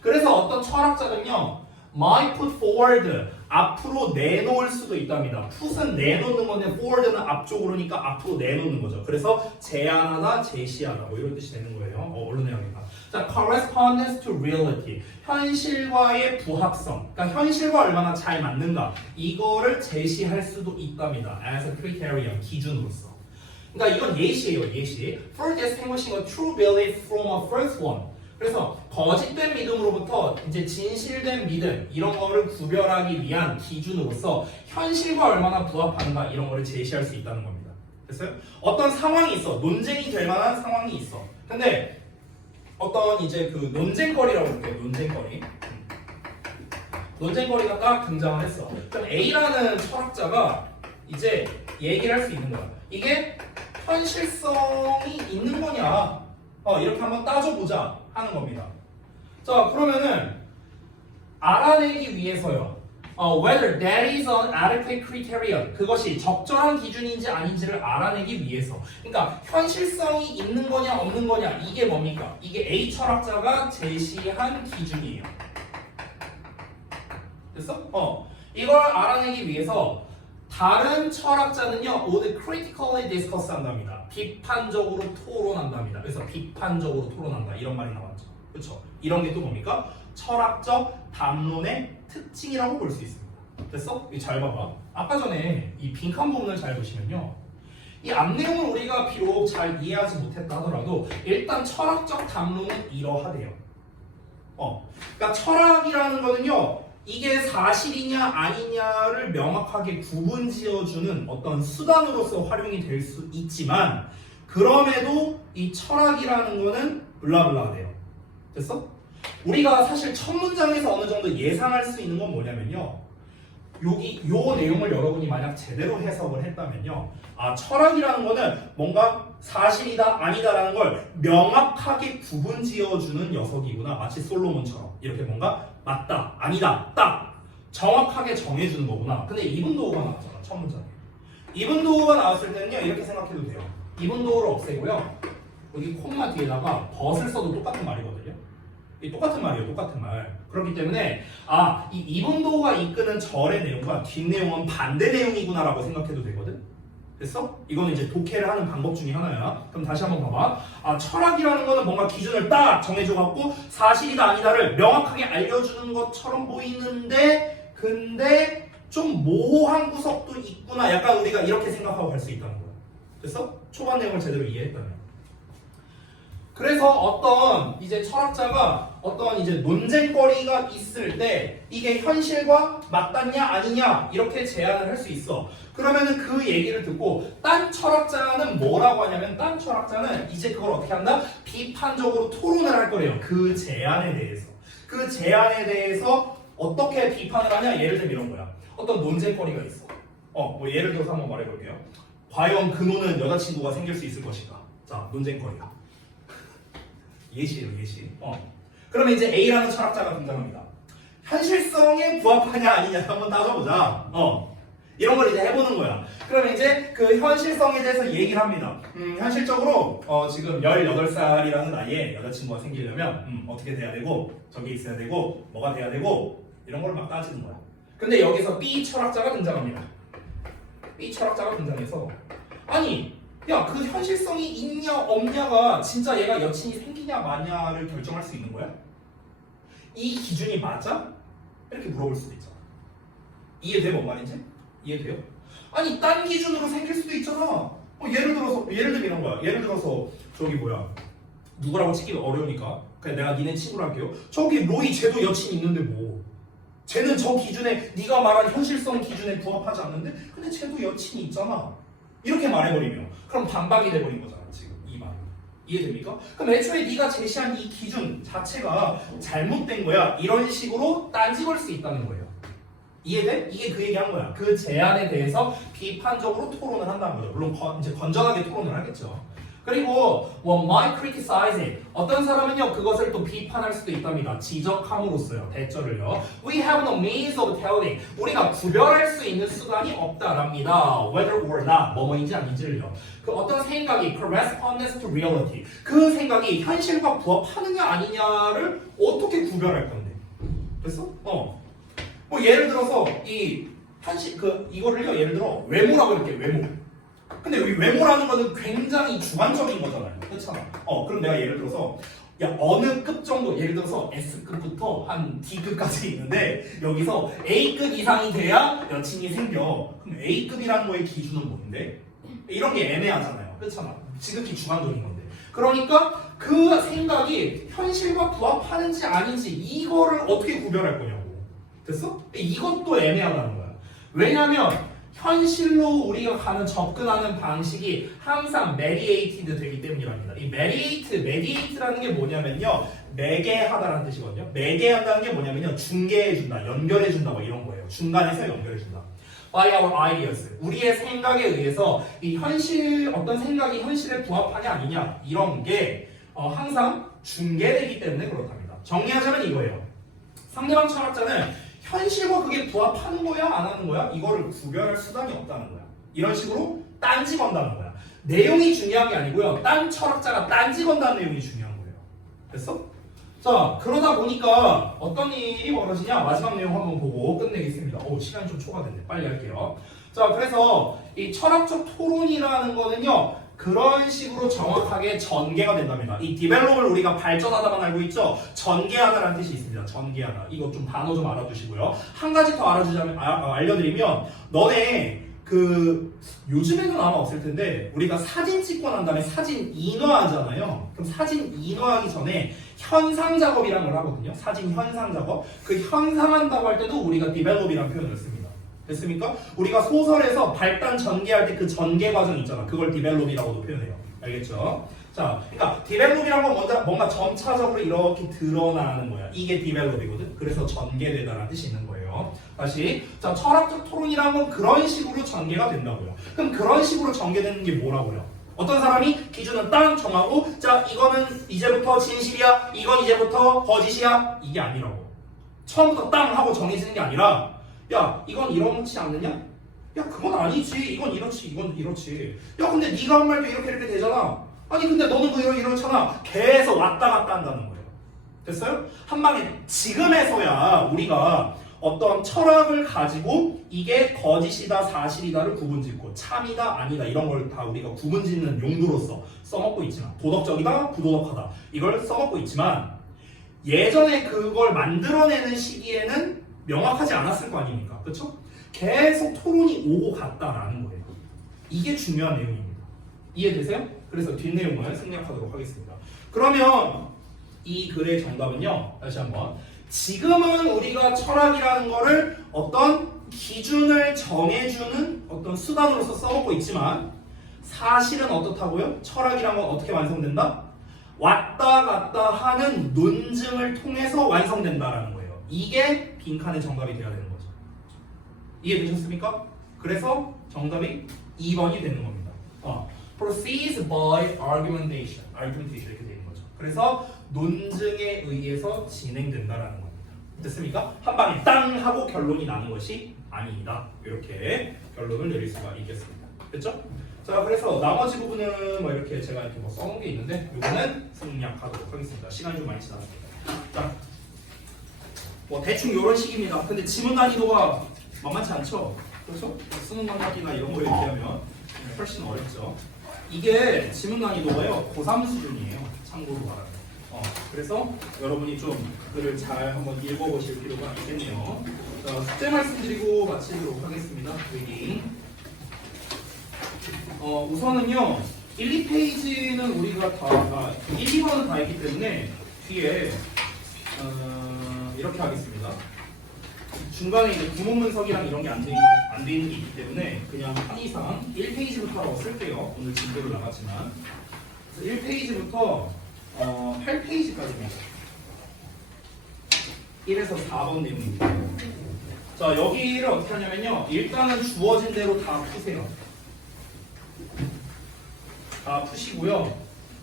그래서 어떤 철학자는요, might put forward, 앞으로 내놓을 수도 있답니다. put은 내놓는 건데 forward는 앞쪽으로니까 앞으로 내놓는 거죠. 그래서 제안하다, 제시하다 뭐 이런 뜻이 되는 거예요. 얼른 해야겠다. 자, correspondence to reality, 현실과의 부합성, 그러니까 현실과 얼마나 잘 맞는가, 이거를 제시할 수도 있답니다. as a criterion, 기준으로서. 그러니까 이건 예시예요, 예시. For distinguishing a true belief from a false one. 그래서 거짓된 믿음으로부터 이제 진실된 믿음 이런 거를 구별하기 위한 기준으로서 현실과 얼마나 부합하는가 이런 거를 제시할 수 있다는 겁니다. 됐어요? 어떤 상황이 있어, 논쟁이 될 만한 상황이 있어. 근데 어떤 이제 그 논쟁거리라고 볼게요. 논쟁거리가 딱 등장을 했어. 그럼 A라는 철학자가 이제 얘기를 할 수 있는 거야. 이게 현실성이 있는 거냐? 이렇게 한번 따져보자 하는 겁니다. 자, 그러면은 알아내기 위해서요. Whether that is an adequate criterion, 그것이 적절한 기준인지 아닌지를 알아내기 위해서. 그러니까 현실성이 있는 거냐 없는 거냐 이게 뭡니까? 이게 A 철학자가 제시한 기준이에요. 됐어? 이걸 알아내기 위해서 다른 철학자는요, would critically discuss 한답니다. 비판적으로 토론한답니다. 그래서 비판적으로 토론한다 이런 말이 나왔죠. 그렇죠? 이런 게 또 뭡니까? 철학적 담론의 특징이라고 볼 수 있습니다. 됐어? 이거 잘 봐봐. 아까 전에 이 빈칸 부분을 잘 보시면요, 이 앞 내용을 우리가 비록 잘 이해하지 못했다 하더라도 일단 철학적 담론은 이러하대요. 그러니까 철학이라는 거는요, 이게 사실이냐 아니냐를 명확하게 구분지어주는 어떤 수단으로서 활용이 될 수 있지만 그럼에도 이 철학이라는 거는 블라블라돼요. 됐어? 우리가 사실 첫 문장에서 어느 정도 예상할 수 있는 건 뭐냐면요, 요 내용을 여러분이 만약 제대로 해석을 했다면요, 철학이라는 거는 뭔가 사실이다 아니다라는 걸 명확하게 구분지어주는 녀석이구나. 마치 솔로몬처럼 이렇게 뭔가 맞다 아니다 딱 정확하게 정해주는 거구나. 근데 이분도어가 나왔잖아, 첫 문장에. 이분도어가 나왔을 때는요, 이렇게 생각해도 돼요. 이분도어를 없애고요, 여기 콤마 뒤에다가 벗을 써도 똑같은 말이거든요. 이 똑같은 말이에요, 똑같은 말. 그렇기 때문에 이 이분도어가 이끄는 절의 내용과 뒷내용은 반대 내용이구나 라고 생각해도 되거든. 됐어? 이거는 이제 독해를 하는 방법 중에 하나야. 그럼 다시 한번 봐봐. 철학이라는 거는 뭔가 기준을 딱 정해줘갖고 사실이다 아니다를 명확하게 알려주는 것처럼 보이는데 근데 좀 모호한 구석도 있구나. 약간 우리가 이렇게 생각하고 갈 수 있다는 거야. 됐어? 초반 내용을 제대로 이해했다면. 그래서 어떤 이제 철학자가 어떤 이제 논쟁거리가 있을 때 이게 현실과 맞닿냐 아니냐 이렇게 제안을 할 수 있어. 그러면은 그 얘기를 듣고 딴 철학자는 뭐라고 하냐면, 딴 철학자는 이제 그걸 어떻게 한다? 비판적으로 토론을 할 거래요. 그 제안에 대해서. 그 제안에 대해서 어떻게 비판을 하냐? 예를 들면 이런 거야. 어떤 논쟁거리가 있어. 뭐 예를 들어서 한번 말해볼게요. 과연 그노는 여자친구가 생길 수 있을 것인가? 자, 논쟁거리야. 예시예요, 예시. 그러면 이제 A라는 철학자가 등장합니다. 현실성에 부합하냐 아니냐 한번 따져보자. 이런 걸 이제 해보는 거야. 그러면 이제 그 현실성에 대해서 얘기를 합니다. 현실적으로 지금 18살이라는 나이에 여자친구가 생기려면 어떻게 돼야 되고, 저기 있어야 되고, 뭐가 돼야 되고, 이런 걸 막 따지는 거야. 근데 여기서 B 철학자가 등장합니다. B 철학자가 등장해서, 아니 야, 그 현실성이 있냐 없냐가 진짜 얘가 여친이 생기냐 마냐를 결정할 수 있는 거야? 이 기준이 맞아? 이렇게 물어볼 수도 있잖아. 이해돼? 뭔 말인지? 이해돼요? 아니 딴 기준으로 생길 수도 있잖아. 예를 들면 이런 거야. 예를 들어서 저기 뭐야, 누구라고 찍기 어려우니까 그냥 내가 니네 친구로 할게요. 저기 로이, 쟤도 여친이 있는데 뭐, 쟤는 저 기준에, 네가 말한 현실성 기준에 부합하지 않는데 근데 쟤도 여친이 있잖아. 이렇게 말해버리면 그럼 반박이 돼버린 거잖아 지금 이 말. 이해됩니까? 그럼 애초에 네가 제시한 이 기준 자체가 잘못된 거야. 이런 식으로 딴지 걸 수 있다는 거예요. 이해돼? 이게 그 얘기한 거야. 그 제안에 대해서 비판적으로 토론을 한다는 거죠. 물론 이제 건전하게 토론을 하겠죠. 그리고 what might criticize it. 어떤 사람은요 그것을 또 비판할 수도 있답니다. 지적함으로써요. 대절을요. We have no means of telling. 우리가 구별할 수 있는 수단이 없다랍니다. Whether or not 뭐뭐인지 아닌지를요. 그 어떤 생각이 corresponds to reality. 그 생각이 현실과 부합하느냐 아니냐를 어떻게 구별할 건데. 됐어? 뭐 예를 들어서 이 현실 이거를요 예를 들어 외모라고 이렇게 외모. 근데 여기 외모라는 거는 굉장히 주관적인 거잖아요. 그렇잖아. 그럼 내가 예를 들어서 야 어느 급 정도 예를 들어서 S급부터 한 D급까지 있는데 여기서 A급 이상이 돼야 여친이 생겨. 그럼 A급이라는 거의 기준은 뭔데? 이런 게 애매하잖아요. 그렇잖아. 지극히 주관적인 건데. 그러니까 그 생각이 현실과 부합하는지 아닌지 이거를 어떻게 구별할 거냐고. 됐어? 이것도 애매하다는 거야. 왜냐면 현실로 우리가 접근하는 방식이 항상 mediated 되기 때문이랍니다. 이 mediate라는 게 뭐냐면요. 매개하다라는 뜻이거든요. 매개한다는 게 뭐냐면요. 중개해준다, 연결해준다 뭐 이런 거예요. 중간에서 연결해준다. By our ideas. 우리의 생각에 의해서 이 어떤 생각이 현실에 부합하냐 아니냐 이런 게 항상 중개되기 때문에 그렇답니다. 정리하자면 이거예요. 상대방 철학자는 현실과 그게 부합하는 거야 안 하는 거야 이거를 구별할 수단이 없다는 거야. 이런 식으로 딴지 건다는 거야. 내용이 중요한 게 아니고요. 딴 철학자가 딴지 건다는 내용이 중요한 거예요. 됐어? 자 그러다 보니까 어떤 일이 벌어지냐 마지막 내용 한번 보고 끝내겠습니다. 시간이 좀 초과됐네. 빨리 할게요. 자 그래서 이 철학적 토론이라는 거는요. 그런 식으로 정확하게 전개가 된답니다. 이 디벨롭을 우리가 발전하다만 알고 있죠. 전개하다라는 뜻이 있습니다. 전개하다. 이거 좀 단어 좀 알아두시고요. 한 가지 더 알려드리면 너네 요즘에는 아마 없을 텐데 우리가 사진 찍고 난 다음에 사진 인화하잖아요. 그럼 사진 인화하기 전에 현상 작업이라는 걸 하거든요. 사진 현상 작업. 그 현상한다고 할 때도 우리가 디벨롭이라는 표현을 씁니다. 됐습니까? 우리가 소설에서 발단 전개할 때 그 전개 과정 있잖아. 그걸 디벨롭이라고도 표현해요. 알겠죠? 자, 그러니까 디벨롭이란 건 뭔가 점차적으로 이렇게 드러나는 거야. 이게 디벨롭이거든. 그래서 전개되다라는 뜻이 있는 거예요. 다시, 자, 철학적 토론이란 건 그런 식으로 전개가 된다고요. 그럼 그런 식으로 전개되는 게 뭐라고요? 어떤 사람이 기준은 딱 정하고, 자, 이거는 이제부터 진실이야. 이건 이제부터 거짓이야. 이게 아니라고. 처음부터 땅 하고 정해지는 게 아니라. 야 이건 이렇지 않느냐? 야 그건 아니지. 이건 이렇지. 이건 이렇지. 야 근데 네가 한 말도 이렇게 되잖아. 아니 근데 너는 이렇잖아. 계속 왔다 갔다 한다는 거예요. 됐어요? 한 방에 지금에서야 우리가 어떤 철학을 가지고 이게 거짓이다 사실이다를 구분짓고 참이다 아니다 이런 걸 다 우리가 구분짓는 용도로서 써먹고 있지만 도덕적이다 부도덕하다 이걸 써먹고 있지만 예전에 그걸 만들어내는 시기에는 명확하지 않았을 거 아닙니까? 그렇죠? 계속 토론이 오고 갔다라는 거예요. 이게 중요한 내용입니다. 이해되세요? 그래서 뒷내용을 생략하도록 하겠습니다. 그러면 이 글의 정답은요. 다시 한번 지금은 우리가 철학이라는 거를 어떤 기준을 정해주는 어떤 수단으로서 써먹고 있지만 사실은 어떻다고요? 철학이란 건 어떻게 완성된다? 왔다 갔다 하는 논증을 통해서 완성된다라는 거예요. 이게 빈칸의 정답이 돼야 되는 거죠. 이해되셨습니까? 그래서 정답이 2번이 되는 겁니다. Proceeds by argumentation 이렇게 되는 거죠. 그래서 논증에 의해서 진행된다라는 겁니다. 됐습니까? 한 방에 땅 하고 결론이 나는 것이 아니다. 이렇게 결론을 내릴 수가 있겠습니다. 됐죠? 자, 그래서 나머지 부분은 뭐 이렇게 제가 이렇게 뭐 써놓은 게 있는데 이거는 생략하도록 하겠습니다. 시간이 좀 많이 지났습니다. 자. 뭐 대충 이런 식입니다. 근데 지문 난이도가 만만치 않죠? 그렇죠? 수능 감각이나 이런 거에 비하면 훨씬 어렵죠. 이게 지문 난이도가요 고3 수준이에요. 참고로 말하면. 그래서 여러분이 좀 글을 잘 한번 읽어보실 필요가 있겠네요. 자, 숙제 말씀드리고 마치도록 하겠습니다. 리딩. 우선은요 1, 2페이지는 우리가 다 1, 2번은 다 했기 때문에 뒤에 이렇게 하겠습니다. 중간에 이제 구문문석이랑 이런 게 안 돼 있는 게 있기 때문에 그냥 한이상 1페이지부터 쓸게요. 오늘 진도를 나갔지만 1페이지부터 8페이지까지입니다. 1에서 4번 내용입니다. 자, 여기를 어떻게 하냐면요. 일단은 주어진 대로 다 푸세요. 다 푸시고요.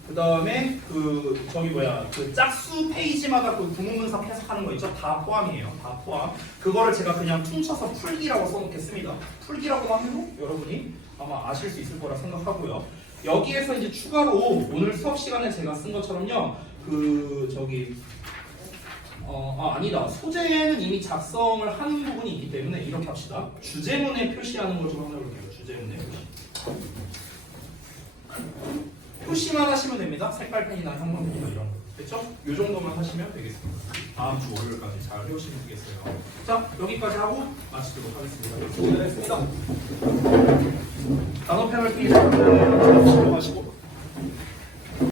그 다음에 그 짝수 페이지마다 그 구문 분석 해석하는 거 있죠? 다 포함이에요. 다 포함. 그거를 제가 그냥 퉁쳐서 풀기라고 써놓겠습니다. 풀기라고만 해도 여러분이 아마 아실 수 있을 거라 생각하고요. 여기에서 이제 추가로 오늘 수업 시간에 제가 쓴 것처럼요. 아니다. 소재는 이미 작성을 하는 부분이 있기 때문에 이렇게 합시다. 주제문에 표시하는 걸 좀 한번 해볼게요. 주제문에 표시. 표시만 하시면 됩니다. 색깔펜이나 형광펜이나 이런 거. 됐죠? 이 정도만 하시면 되겠습니다. 다음 주 월요일까지 잘 해오시면 되겠어요. 자, 여기까지 하고 마치도록 하겠습니다. 수고하셨습니다. 단어펜을 통해서 하시고